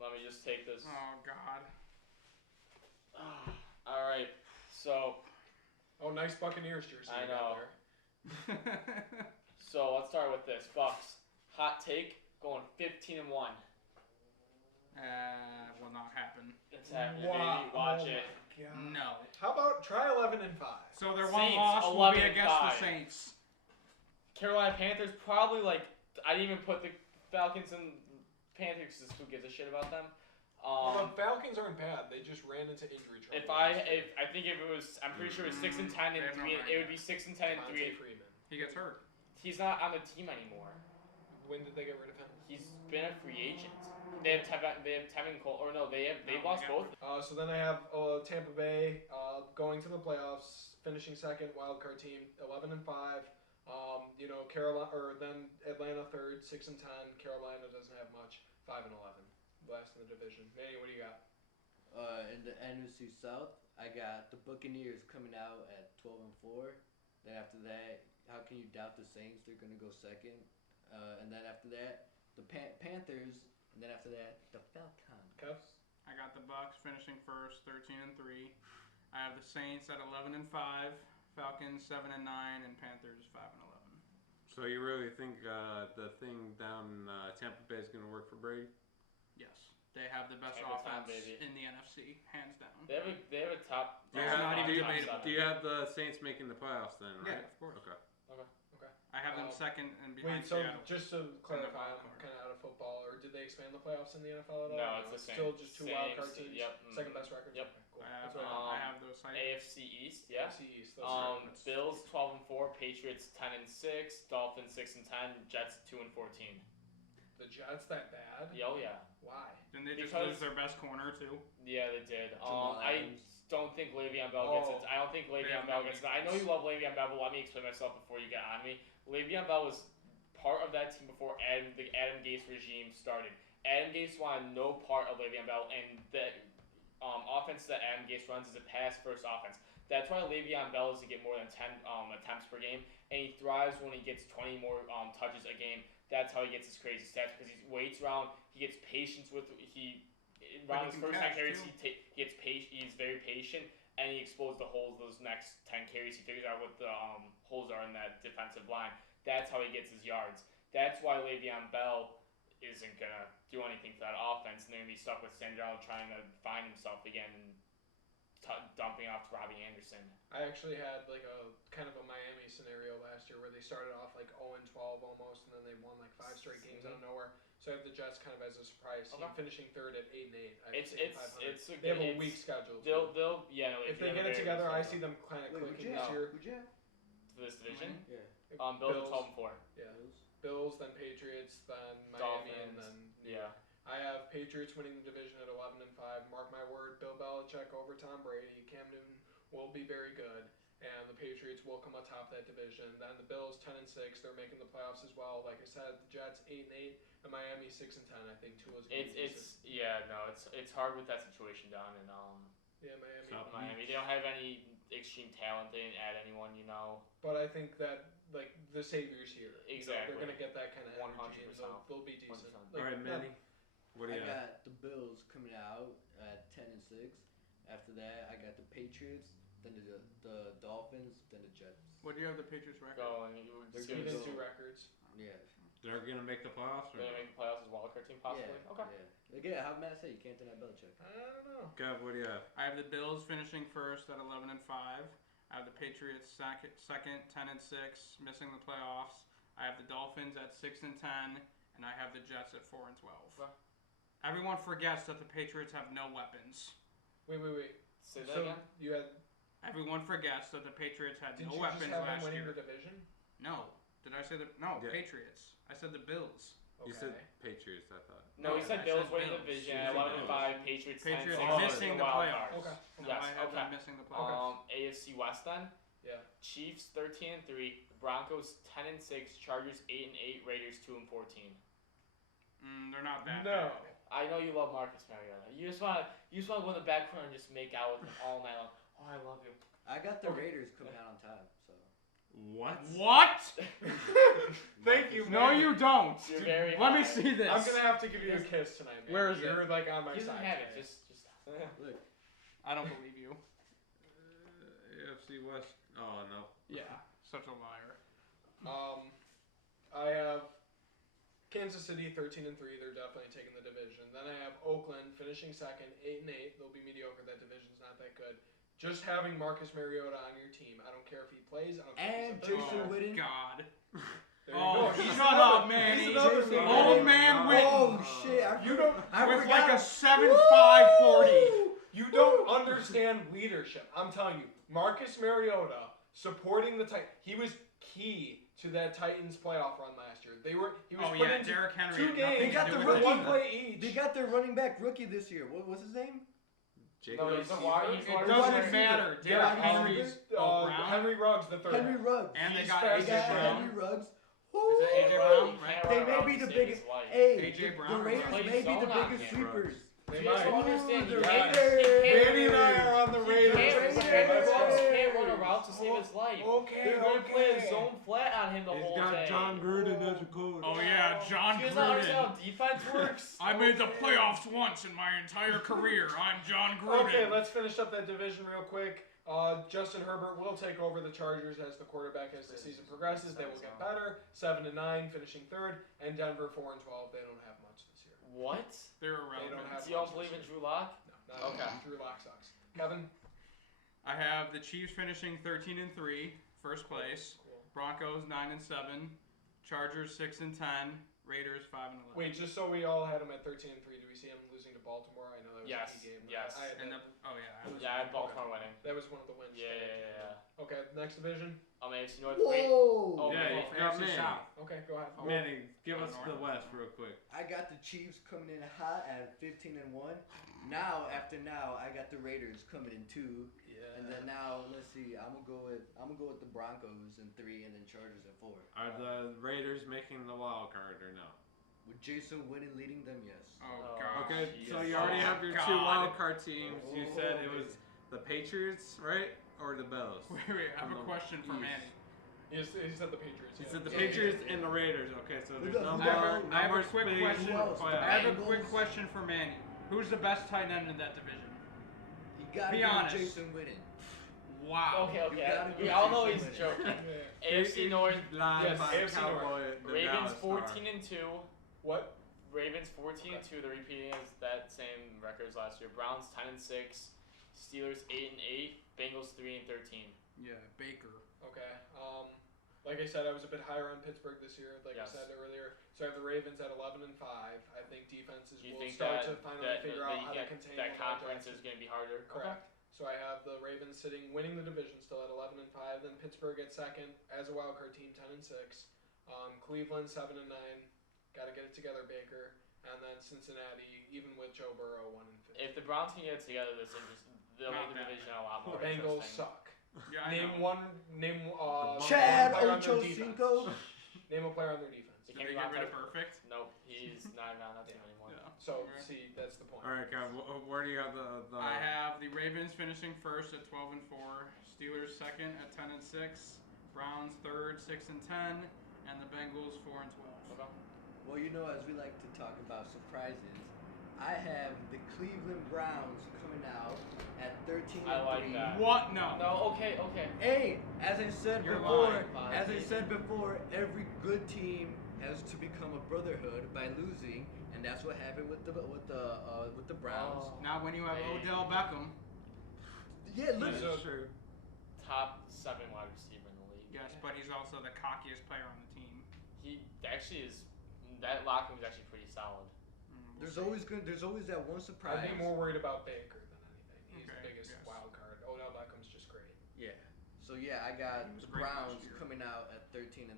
Let me just take this. Oh God. All right. So Oh, nice Buccaneers jersey. I you got know. there. let's start with this. Bucks. Hot take. Going 15-1. Will not happen. It's happening, Wow. baby. Watch Oh it. my God. No. How about try 11-5? So their one Saints, loss will be 11-5. against the Saints. Carolina Panthers probably like. I didn't even put the Falcons and Panthers because who gives a shit about them. Well, the Falcons aren't bad. They just ran into injury trouble. I think if it was, I'm pretty sure it was 6-10 and They have no 3. right. It would be 6-10 and Devontae 3. Freeman. He gets hurt. He's not on the team anymore. When did they get rid of him? He's been a free agent. They have Tevin Cole, or no, they've No, lost they got both. So then I have Tampa Bay going to the playoffs, finishing second, wild card team, 11-5. Carolina, or then Atlanta third, 6-10. Carolina doesn't have much, 5-11, last in the division. Manny, what do you got? In the NFC South, I got the Buccaneers coming out at 12-4. Then after that, how can you doubt the Saints? They're gonna go second. And then after that, the Panthers. And then after that, the Falcons. Kev? I got the Bucks finishing first, 13-3. I have the Saints at 11-5, Falcons 7-9, and Panthers 5-11. So you really think the thing down Tampa Bay is gonna work for Brady? Yes, they have the best Every time, offense baby. in the NFC, hands down. They have a top. Do you That's have, not do even you, debatable. do you have the Saints making the playoffs then? Right. Yeah, of course. Okay. I have them second and behind Wait, so Seattle. just to clarify, wild I'm card. kind of out of football, or did they expand the playoffs in the NFL at all? No, Or it's the same. Still just 2 wild Same, card teams? Yep. Second best records? Yep. Okay, cool. I have, That's what I I have those cited. AFC East, yeah. AFC East, those are records. Bills 12-4, Patriots 10-6, Dolphins 6-10, Jets 2-14. The Jets that bad? Oh yeah. Why? Didn't they just Because- lose their best corner too? Yeah, they did. Jamal I Adams. don't think Le'Veon Bell gets it. I don't think Le'Veon have Bell no gets it. I know you love Le'Veon Bell, but let me explain myself before you get on me. Le'Veon Bell was part of that team before the Adam Gase regime started. Adam Gase wanted no part of Le'Veon Bell, and the offense that Adam Gase runs is a pass-first offense. That's why Le'Veon Bell doesn't get more than 10 attempts per game, and he thrives when he gets 20 more touches a game. That's how he gets his crazy stats, because he waits around, he gets patience with, around his can first 10 catch, carries, too. he gets patient, he's very patient, and he explodes the holes those next 10 carries. He figures out what the holes are in that defensive line. That's how he gets his yards. That's why Le'Veon Bell isn't gonna do anything for that offense, and they're gonna be stuck with Sandralo trying to find himself again and dumping off to Robbie Anderson. I actually had like a kind of a Miami scenario last year where they started off like 0-12 almost, and then they won like 5 straight games out of nowhere. So I have the Jets kind of as a surprise team, finishing third at 8-8. They have a weak schedule. If they get it together, I see them kind of clicking this year. Who'd you have? For this division, Bills are 12-4. Yeah, Bills, then Patriots, then Miami, Dolphins. and then Yeah. I have Patriots winning the division at 11-5. Mark my word, Bill Belichick over Tom Brady. Cam Newton will be very good, and the Patriots will come atop that division. Then the Bills 10-6. They're making the playoffs as well. Like I said, the Jets 8-8, and Miami 6-10. I think Tua's. It's hard with that situation down in Miami. They don't have any extreme talent. They didn't add anyone, But I think that like the saviors here. Exactly. They're gonna get that kind of energy, 100%. and they'll be decent. 100%. All right, Manny. What do I you got? got the Bills coming out at 10-6. After that, I got the Patriots, then the Dolphins, then the Jets. What do you have the Patriots record? They're Speed gonna into go- records. Yeah. They're gonna make the playoffs. Or They're gonna make the playoffs as a wildcard team, possibly. Yeah. Okay. Yeah. Again, how mad I say you can't deny Belichick. I don't know. Gav, what do you have? I have the Bills finishing first at 11-5. I have the Patriots second 10-6, missing the playoffs. I have the Dolphins at 6-10, and I have the Jets at 4-12. Okay. Everyone forgets that the Patriots have no weapons. Wait. Say that again. You had. Everyone forgets that the Patriots had Did no you weapons just have them last winning year. the division? No. Did I say the no Yeah. Patriots? I said the Bills. You said Patriots, I thought. No, he I said Bills said winning the Bills. division. You said 11-5. Patriots 10-6. missing the wild playoffs. card. Okay. No, Yes, I have okay. them missing the playoffs. AFC West then. Yeah. Chiefs 13-3. Broncos 10-6. Chargers 8-8. Raiders 2-14. They're not that No. bad. I know you love Marcus Mariota. You just want to go in the back corner and just make out with him all night long. Oh, I love you. I got the Raiders coming out on top, so. What? What? Thank you. No, man. you don't. You're very Let me high. see this. I'm gonna have to give you a kiss tonight, man. Where is You're like on my He doesn't side. have it. today. Just Look. I don't believe you. AFC West. Oh no. Yeah, such a liar. I have Kansas City 13-3. They're definitely taking the division. Then I have Oakland finishing second, 8-8. They'll be mediocre. That division's not that good. Just having Marcus Mariota on your team, I don't care if he plays. I don't care And if he's a Jason third. Witten. God. There you Oh, go. He's shut another- up, man. He's He's another Jason thing. Witten. Old man Witten. Oh shit! You don't. I With forgot. like a 7.540. You don't understand leadership. I'm telling you, Marcus Mariota supporting the Titans. He was key to that Titans playoff run last year. He was Oh put yeah, into Derrick Henry. 2 had nothing games They got to the do with with rookie. it. 1 play each. They got their running back rookie this year. What was his name? Jacob. No, he's the wide It receiver. doesn't matter. Yeah, Derrick Henry's Brown. Henry Ruggs the third. Henry Ruggs. And they He's got fast They AJ as got shit. Brown. Henry Ruggs. Is it AJ Woo! Brown, right? They may be the biggest. Hey, AJ Brown the or Raiders Ruggs? may be the Zone on biggest him. sweepers. They You just might. don't understand. Ooh, You the can't- Raiders. you can't- Manny and I are on the He Raiders. can't, can't run a route to save his life. Okay, They're going to play a okay. zone flat on him the He's whole got day. John Gruden as a coach. Oh yeah, John Do you guys not understand Gruden. how defense works? I made the playoffs once in my entire career. I'm John Gruden. Okay, let's finish up that division real quick. Justin Herbert will take over the Chargers as the quarterback as the season progresses. They will get better. 7-9, finishing third, and Denver 4-12. They don't have much this year. What? They're They don't irrelevant. have. You don't much believe in this year. Drew Lock? No, not Okay. Drew Lock sucks. Kevin. I have the Chiefs finishing 13-3, first place. Cool. Broncos 9-7, Chargers 6-10, Raiders 5-11. Wait, just so we all had him at 13-3. Do we see him losing to Baltimore? I know that was Yes, a key game. yes. I had And that. oh yeah. Yeah, I had Baltimore winning. That was one of the wins. Yeah. Okay, next division. AFC North. Whoa! Oh, Yeah, man. you forgot AFC Manny. South. Okay, go ahead. Manny, give Oh, us the West real quick. I got the Chiefs coming in hot at 15-1. Now, I got the Raiders coming in 2. Yeah. And then now, let's see. I'm gonna go with the Broncos in 3, and then Chargers at 4. Are the Raiders making the wild card or no? With Jason Witten leading them, yes. Oh god. Okay, so Jesus. you already have your 2 God. wild card teams. You said it was the Patriots, right? Or the Bills? Wait, I have a question for East. Manny. He said the Patriots. He yeah. said the Yeah, Patriots yeah. and the Raiders. Okay, so there's Who no the- more. I have no a more quick space question. for Who else? playoffs. I have a Bengals. quick question for Manny. Who's the best tight end in that division? You gotta Be give honest. Jason Witten. Wow. Okay. You gotta We go all know Jason he's Witten. joking. Yeah. AFC North. Live Yes, by AFC North. Cowboy, the Ravens Dallas Stars. 14-2. What? Ravens 14-2. They're repeating as that same record as last year. Browns 10-6. Steelers 8-8. Bengals 3-13. Yeah, Baker. Okay. Like I said, I was a bit higher on Pittsburgh this year, like Yes. I said earlier. So I have the Ravens at 11-5. I think defenses Do you will think start that, to finally that, figure that out you how to think contain that Lamar conference Jackson. is going to be harder? Correct. So I have the Ravens winning the division still at 11-5. Then Pittsburgh at second as a wild card team, 10-6. Cleveland 7-9. Got to get it together, Baker. And then Cincinnati, even with Joe Burrow, 1-15. If the Browns can get it together, they'll Not make the bad. division a lot more The Bengals interesting. suck. Yeah, I Name know. one. Chad one player on their Ochocinco. Name a player on their defense. They Did can't they be get rid of Montez. Perfect? Nope, he's not even on that team anymore. Yeah. So Okay. see, that's the point. All right, Kev. Where do you have the? I have the Ravens finishing first at 12-4, Steelers second at 10-6, Browns third 6-10, and the Bengals 4-12. Okay. Well, as we like to talk about surprises, I have the Cleveland Browns coming out at 13-3. I like that. What? No. No, okay. Hey, as I said You're before, lying, every good team has to become a brotherhood by losing, and that's what happened with the Browns. Oh. Now when you have Hey. Odell Beckham, Yeah, look. That is true. Top 7 wide receiver in the league. yes, but he's also the cockiest player on the team. He actually is. That locker room is actually pretty solid. We'll There's see. always that one surprise. I'd be more worried about Baker than anything. He's Okay, the biggest yes. wild card. Odell Beckham's just great. Yeah. So yeah, I got He was the great last Browns year. coming out at 13-3.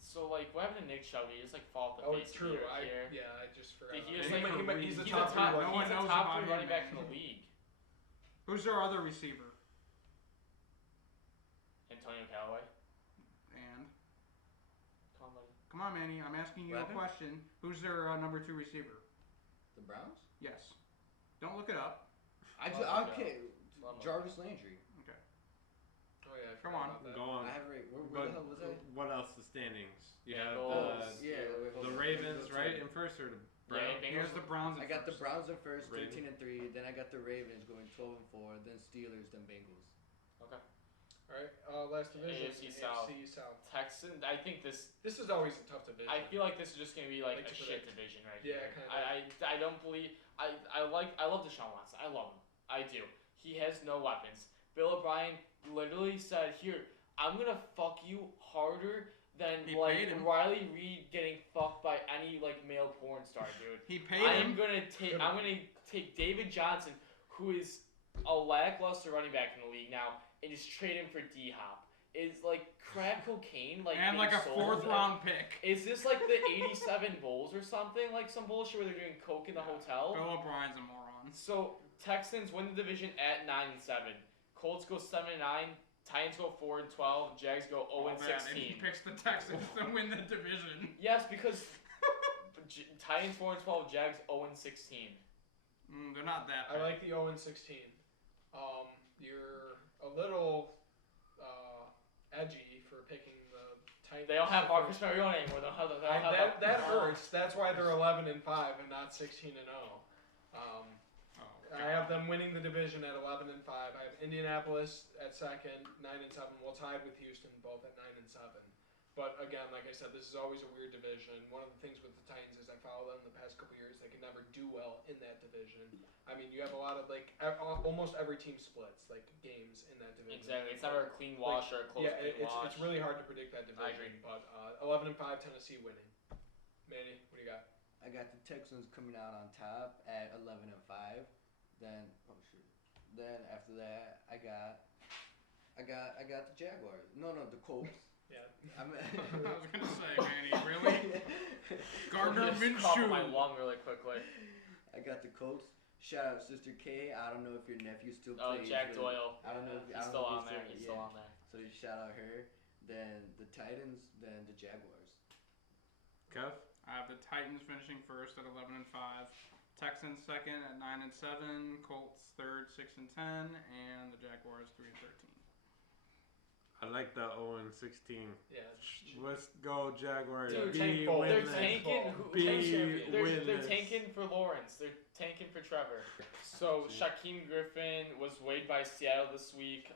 So like, what happened to Nick Chubb? He just like fall off the Oh, face it's true. of the year. I just forgot. He about was that. like- he's the He's top a three. no one he's a knows top about 3 him, running back man. in the league. Who's their other receiver? Antonio Callaway. And Come on, buddy. come on, Manny, I'm asking you Weapon? a question. Who's their number 2 receiver? The Browns? Yes. Don't look it up. Okay. Let him Jarvis Landry. Okay. Oh yeah, I Come forgot on. about that. Go on. I have it right. Where But the hell was I? what else? The standings. You Yeah, have goals. Yeah. Wait, hold the on. Ravens, Let's go right, to- in first, or the Yeah, Browns? Bengals. Here's the Browns. I got the first. Browns in first, Ravens. 13-3. Then I got the Ravens going 12-4. Then Steelers. Then Bengals. Okay. All right, last division. AFC South. South. Texans. I think this. This is always a tough division. I feel like this is just gonna be like Like a to shit predict. division right Yeah, here. kinda. I don't believe. I love Deshaun Watson. I love him. I do. He has no weapons. Bill O'Brien literally said, "Here, I'm gonna fuck you harder than He like paid him. Riley Reid getting fucked by any like male porn star, dude." He paid I'm him. gonna take David Johnson, who is a lackluster running back in the league now, and just trade him for D Hop. Is like crack cocaine, like And being like a sold? 4th round pick. Is this like the 87 Bulls or something? Like some bullshit where they're doing coke in the hotel? Bill O'Brien's a moron. So Texans win the division at 9-7. Colts go 7-9. Titans go 4-12. Jags go All that, and he 0-16. picks the Texans to win the division. Yes, because Titans 4-12. Jags 0-16. They're not that I bad. like the 0-16. You're a little edgy for picking the Titans. They don't have Marcus Mariota anymore. They don't have That hurts. That's why they're 11-5 and not 16-0. Oh, I have them winning the division at 11-5. I have Indianapolis at second, 9-7. Well, tied with Houston, both at 9-7. But again, like I said, this is always a weird division. One of the things with the Titans is I follow them the past couple years. They can never do well in that division. I mean, you have a lot of almost every team splits games in that division. Exactly. It's never a clean wash or a close clean wash. it's really hard to predict that I division. But 11-5, Tennessee winning. Manny, what do you got? I got the Texans coming out on top at 11-5. Then Then after that, I got the Jaguars. No, the Colts. Yeah. I was gonna say, Manny, really? Gardner Just cough Minshew. my lung really quickly. I got the Colts. Shout out Sister K. I don't know if your nephew still Oh, plays. Jack with- Doyle. I don't know if He's I don't still know if on there. He's still on there. So you shout out her. Then the Titans. Then the Jaguars. Kev? I have the Titans finishing first at 11-5, Texans second at 9-7, Colts third 6-10, and the Jaguars 3-13. I like the 0-16. Yeah. Let's go Jaguars. Dude, Be tank ball. They're winless. tanking. Be They're winless. tanking for Lawrence. They're tanking for Trevor. So Shaquem Griffin was waived by Seattle this week.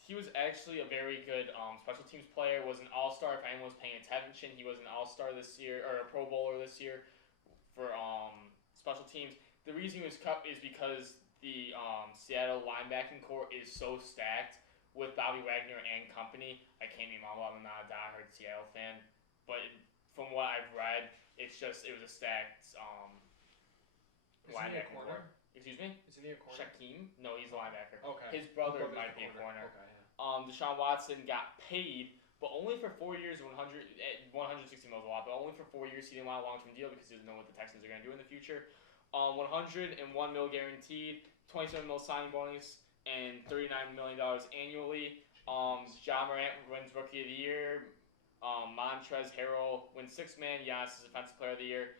He was actually a very good special teams player. Was an All-Star. If anyone was paying attention, he was an All-Star this year or a Pro Bowler this year for special teams. The reason he was cut is because the Seattle linebacking core is so stacked with Bobby Wagner and company. I can't name all of them. I'm not a diehard Seattle fan, but from what I've read, it was a stacked linebacking core. Excuse me? Isn't he a corner? Shaquem? No, he's a linebacker. Okay. His brother might be a corner. Okay. Yeah. Deshaun Watson got paid, but only for 4 years, 160 mil is a lot, but only for 4 years. He didn't want a long-term deal because he doesn't know what the Texans are going to do in the future. 101 mil guaranteed, 27 mil signing bonus, and $39 million annually. Ja Morant wins Rookie of the Year. Montrezl Harrell wins Sixth Man. Giannis is Defensive Player of the Year.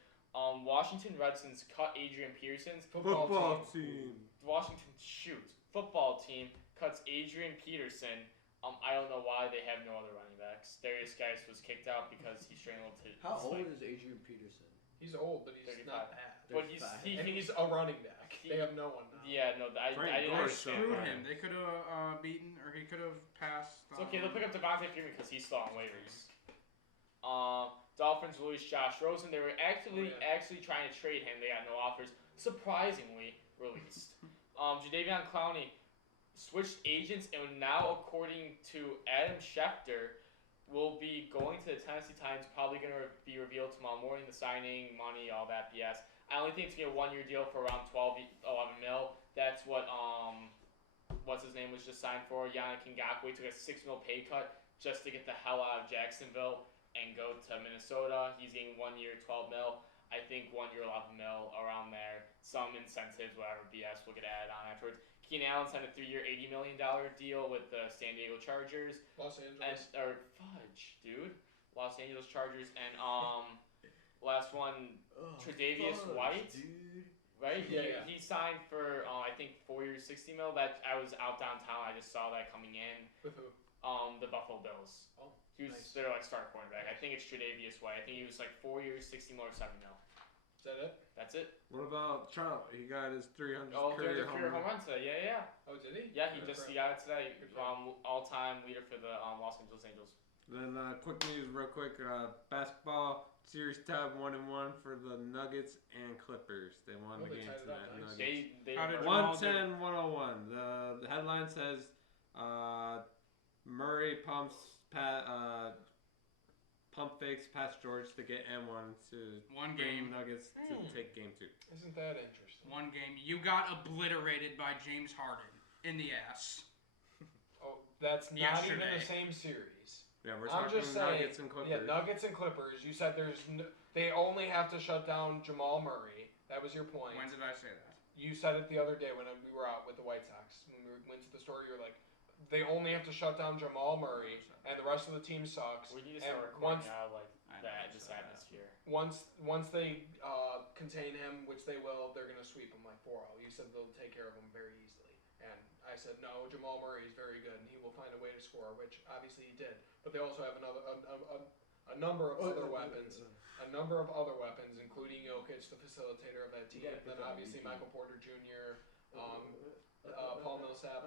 Washington Redskins cut Adrian Peterson's Football team. Football team cuts Adrian Peterson. I don't know why they have no other running backs. Darius Geis was kicked out because he strangled his. How old is Adrian Peterson? He's old, but he's 35. not bad. But he's a running back. They have no one now. Yeah, no, I didn't Gore understand. Screwed Right. him. They could have beaten, or he could have passed. It's okay. They'll pick up Devontae Freeman because he's still on waivers. Dolphins released Josh Rosen. They were actually trying to trade him. They got no offers. Surprisingly released. Jadeveon Clowney switched agents, and now, according to Adam Schefter, will be going to the Tennessee Titans. Probably going to be revealed tomorrow morning. The signing, money, all that BS. I only think it's going to be a 1-year deal for around 11 mil. That's what what's his name was just signed for. Yannick Ngakoue took a $6 mil pay cut just to get the hell out of Jacksonville and go to Minnesota. He's getting 1 year, 12 mil. I think 1 year, 11 mil, around there. Some incentives, whatever BS, will get added on afterwards. Keenan Allen signed a 3-year, $80 million deal with the San Diego Chargers. Los Angeles. Los Angeles Chargers. And last one, Tre'Davious White. Dude. Right? Yeah. He signed for, I think, 4 years, $60 mil. That I was out downtown. I just saw that coming in. With who? The Buffalo Bills. Oh, He was nice. their star cornerback. I think it's Tre'Davious White. I think he was like 4 years, $60 mil or $70 mil. Is that it? That's it. What about Trump? He got his 300 Oh, career there's a career home home run. run today. Yeah. Oh, did he? Yeah, he Good just for him. got it today. Good for him. All-time leader for the Los Angeles Angels. Then quick news, real quick. Basketball series tied 1-1 for the Nuggets and Clippers. They won the Oh, they game tied it up, tonight. nice. Nuggets. They How did Jamal 110-101. The headline says Murray pump fakes past George to get M1 to One bring game. Nuggets to take game 2. Isn't that interesting? One game. You got obliterated by James Harden in the ass. Oh, that's not even Yesterday. the same series. Yeah, we're I'm talking just saying. Nuggets and Clippers. Yeah, Nuggets and Clippers. You said they only have to shut down Jamal Murray. That was your point. When did I say that? You said it the other day when we were out with the White Sox. When we went to the store, you were like, they only have to shut down Jamal Murray, and the rest of the team sucks. We need to And start recording once- out like I that, know, this so that- atmosphere. Once they contain him, which they will, they're gonna sweep him like 4-0. You said they'll take care of him very easily, and I said no. Jamal Murray is very good, and he will find a way to score, which obviously he did. But they also have a number of other weapons. A number of other weapons, including Jokic, the facilitator of that team. Yeah, Then obviously Michael Porter Jr., Paul Millsap.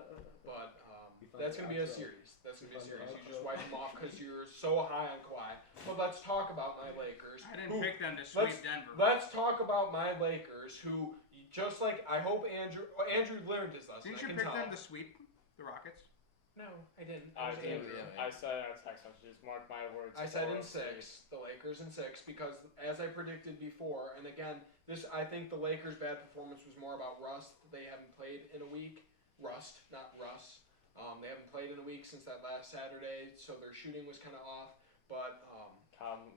But that's going to be a series. That's going to be a series. You just wipe them off because you're so high on Kawhi. But let's talk about my Lakers. I didn't pick them to sweep Denver. Let's talk about my Lakers, who, just like I hope Andrew learned his lesson. Didn't I you can pick tell. them to sweep the Rockets? No, I didn't. I It was Andrew. said in our text messages, mark my words. I said in 406. 6, the Lakers in 6, because as I predicted before, and again, I think the Lakers' bad performance was more about rust. They haven't played in a week. Rust, not Russ. They haven't played in a week since that last Saturday, so their shooting was kind of off. But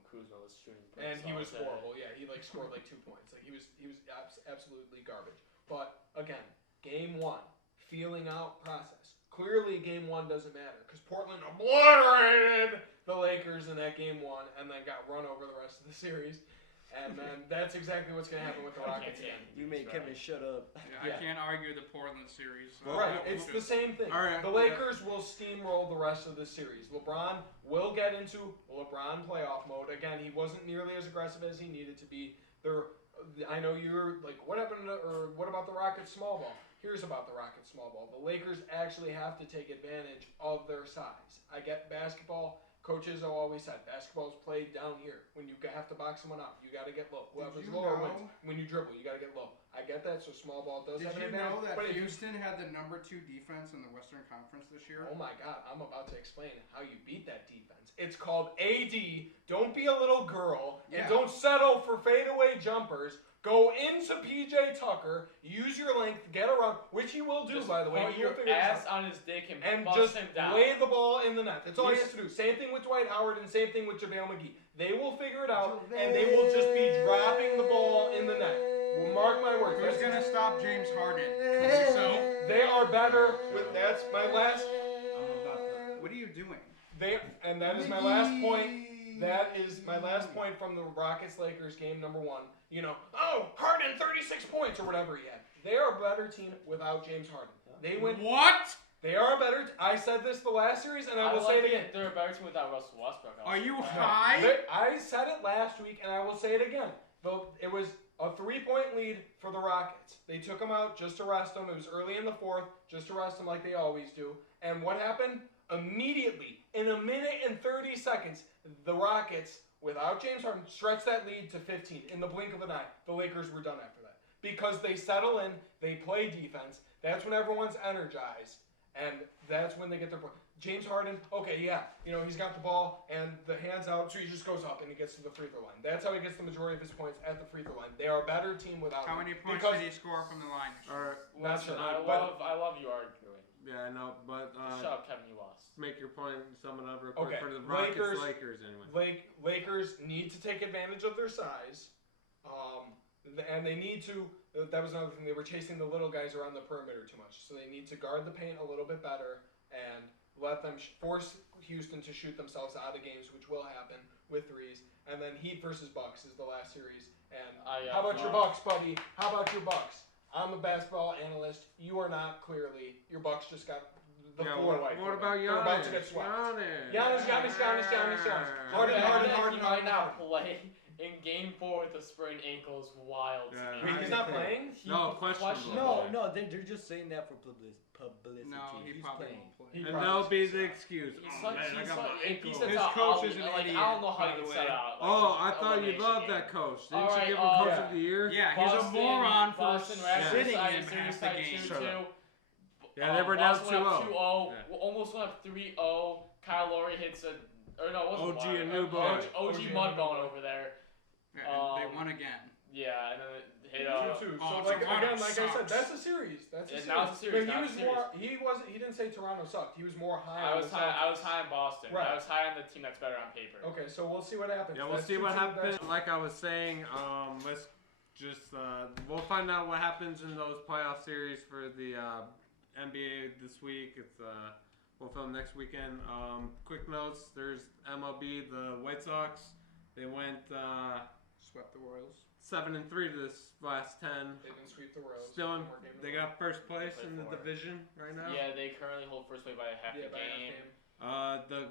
Kuzma was shooting. and he was solid today. horrible. Yeah, he scored 2 points. He was absolutely garbage. But again, game 1, feeling out process. Clearly, game 1 doesn't matter because Portland obliterated the Lakers in that game 1 and then got run over the rest of the series. And then that's exactly what's going to happen with the Rockets again. You made Kevin shut up. Yeah, I can't argue the Portland series. Right, it's the same thing. All right. The Lakers will steamroll the rest of the series. LeBron will get into LeBron playoff mode. Again, he wasn't nearly as aggressive as he needed to be. I know you're like, what happened or what about the Rockets small ball? Here's about the Rockets small ball. The Lakers actually have to take advantage of their size. I get basketball Coaches have always said basketball is played down here. When you have to box someone out, you got to get low. Whoever's lower wins. When you dribble, you got to get low. I get that, so small ball does Did have you an know advantage. that But Houston had the number 2 defense in the Western Conference this year? oh my God, I'm about to explain how you beat that defense. It's called AD. Don't be a little girl. And Yeah. don't settle for fadeaway jumpers. Go into PJ Tucker, use your length, get around, which he will do, Just by the way. put He will your figure this ass out. on his dick and And bust just him down. lay the ball in the net. That's all he has to do. Same thing with Dwight Howard and same thing with JaVale McGee. They will figure it out, and they will just be dropping the ball in the net. Well, mark my words. Who's going to stop James Harden? So, They are better. That's my last. what are you doing? And that is my last point. That is my last point from the Rockets-Lakers game number 1. You know, Harden 36 points or whatever he had. They are a better team without James Harden. They win. What? They are a better. I said this the last series, and I will say it again. They're a better team without Russell Westbrook. Are you No, high? I said it last week, and I will say it again. Though it was a 3-point lead for the Rockets. They took them out just to rest them. It was early in the 4th, just to rest them like they always do. And what happened? Immediately, in a minute and 30 seconds, the Rockets, without James Harden, stretched that lead to 15 in the blink of an eye. The Lakers were done after that. Because they settle in, they play defense. That's when everyone's energized. And that's when they get their point. James Harden, okay, yeah, he's got the ball and the hands out, so he just goes up and he gets to the free throw line. That's how he gets the majority of his points at the free throw line. They are a better team without him. How many points Because- did he score from the line? Listen, I love you arguing. Yeah, I know, but Shut up, Kevin. You lost. make your point. Sum it up real quick Okay, for the Lakers- Lakers anyway. Lakers need to take advantage of their size, and they need to. That was another thing. They were chasing the little guys around the perimeter too much, so they need to guard the paint a little bit better and let them force Houston to shoot themselves out of games, which will happen with threes. And then Heat versus Bucks is the last series. And how about your Bucks, buddy? How about your Bucks? I'm a basketball analyst. You are not, clearly. Your Bucks just got the floor wiped. What about They're about to Giannis? get swept. Giannis. Harden, He might not play in Game 4 with a sprained ankle is wild. to Yeah. me. Wait, he's not playing? No, questionable. No, they're just saying that for publicity. No, he He's probably playing. won't play. He And probably that'll be just the sucks. excuse. He's Oh, such, man, I he's got such, my if he ankle. says His out, coach I'll- is an like, idiot, I don't know how by you the can way. set out. Oh, I thought you elimination loved game. that coach. Didn't All you right, give him Coach yeah. of the Year? Yeah, he's a Boston- moron for Boston Raptors, sitting I him series half the tied game. 2-2. Yeah, they were down Boston went up 2-0. 2-0. Yeah. Almost went up 3-0. Kyle Lowry hits a, or no, it wasn't OG Lowry. and new boy. OG Mudbone over there. Yeah, and they won again. Yeah, and then it hit 2-2. Oh, So Toronto like I said, sucks. that's a series. That's a Yeah, series. now it's a series, But now he it's was a more. He didn't say Toronto sucked. He was more high. I on was the high. I was Celtics. high in Boston. Right. I was high on the team that's better on paper. Okay, so we'll see what happens. Yeah, we'll That's see what 2-2, happens. that's- Like I was saying, let's just we'll find out what happens in those playoff series for the NBA this week. It's we'll film next weekend. Quick notes: there's MLB, the White Sox. They went Swept the Royals. 7-3 to this last 10. They didn't sweep the Royals. Still, One more game to they go. got first place Play in the four. division right now. Yeah, they currently hold first place by half Yeah, a by half game. game. The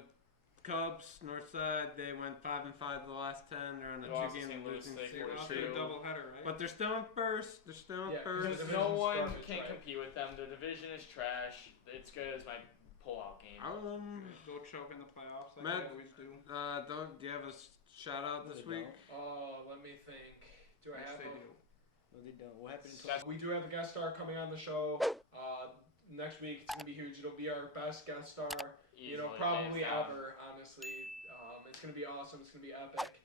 Cubs, Northside, they went 5-5 the last 10. They're on a They lost to 2-game St. Louis, losing they They streak. lost in a doubleheader, right? But they're still in first. They're still in Yeah, first. because No division's one garbage, can right? compete with them. Their division is trash. It's good as my pull-out game. They'll choke in the playoffs like Matt, they always do. do you have a shout out No, this they week? Let me think. Do I Yes, have they a- do. No, they don't. What happened in That's- We do have a guest star coming on the show. Next week it's gonna be huge. It'll be our best guest star, Easily, probably hands down. ever. Honestly, it's gonna be awesome. It's gonna be epic.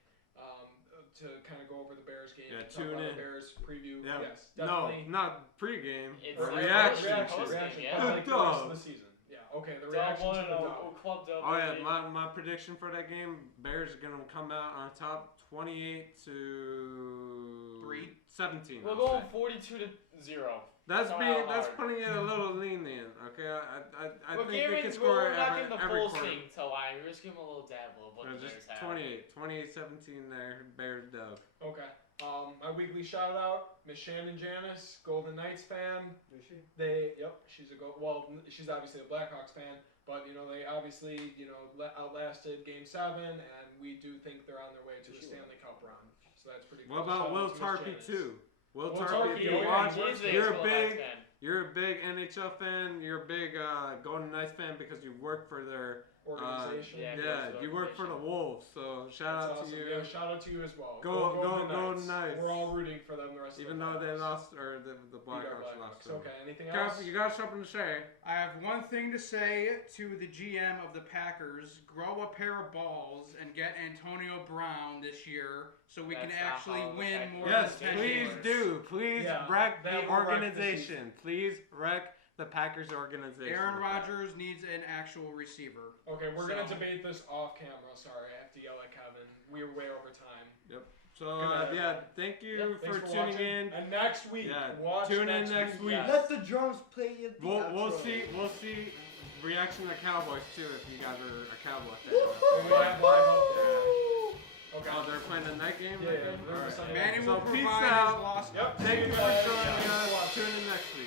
To kind of go over the Bears game. Yeah, talk tune about in. The Bears preview. Yeah. Yes, No, definitely. not pregame. It's Or like reaction. post-game, yeah. but like the Dub. rest of the season. Yeah. Okay. The reaction to the dub. Club dub. Oh yeah, baby. my prediction for that game: Bears are gonna come out on top, 28-17. We're I'll going say. 42-0. That's Come being out that's hard. putting it a little lenient. Okay, I We're think they giving, can score we're not every giving the every full quarter. swing to line. We're just giving a little dabble of what No, the just Bears have. 28-17 there, Bears dub. Okay. My weekly shout out, Miss Shannon Janis, Golden Knights fan. Is she? She's she's obviously a Blackhawks fan, but they obviously outlasted Game 7, and we do think they're on their way to a Stanley Cup run. So that's pretty cool. What about Shout Will out to Miss Tarpey Janis. too? Will Will Tarpey, Tarpey, if you yeah, watch, he's a you're a Golden Knights big fan. You're a big NHL fan. You're a big Golden Knights fan because you've worked for their organization. Yeah, you work for the Wolves, so shout That's out awesome. to you. Yeah, shout out to you as well. Go Golden Knights. We're all rooting for them the rest Even of the though they playoffs. lost, or the Beat our Blackhawks lost. Blackhawks. Okay, anything Kev, else? you got something to say? I have one thing to say to the GM of the Packers: grow a pair of balls and get Antonio Brown this year, so we can That's not actually how the win Packers more Yes, than 10 please games. do. Please Yeah, wreck that the will wreck the organization. Please wreck the Packers organization. Aaron with that. Rodgers needs an actual receiver. Okay, we're gonna So- debate this off camera. Sorry, I have to yell at Kevin. We're way over time. So Good night, yeah, everyone. thank you Yep, for thanks tuning watching. in. And next week, Yeah, watch tune in next week. Yes. Let the drums play at the We'll outro. see reaction to Cowboys too if you guys are a Cowboy fan. We might have live up there. Okay. Oh, they're playing a night game. Yeah, right yeah, now? they're All right. Sunday. Manny So will peace provide out. his lost. Yep. Thank you for Bye. joining Yeah. us. Tune in next week.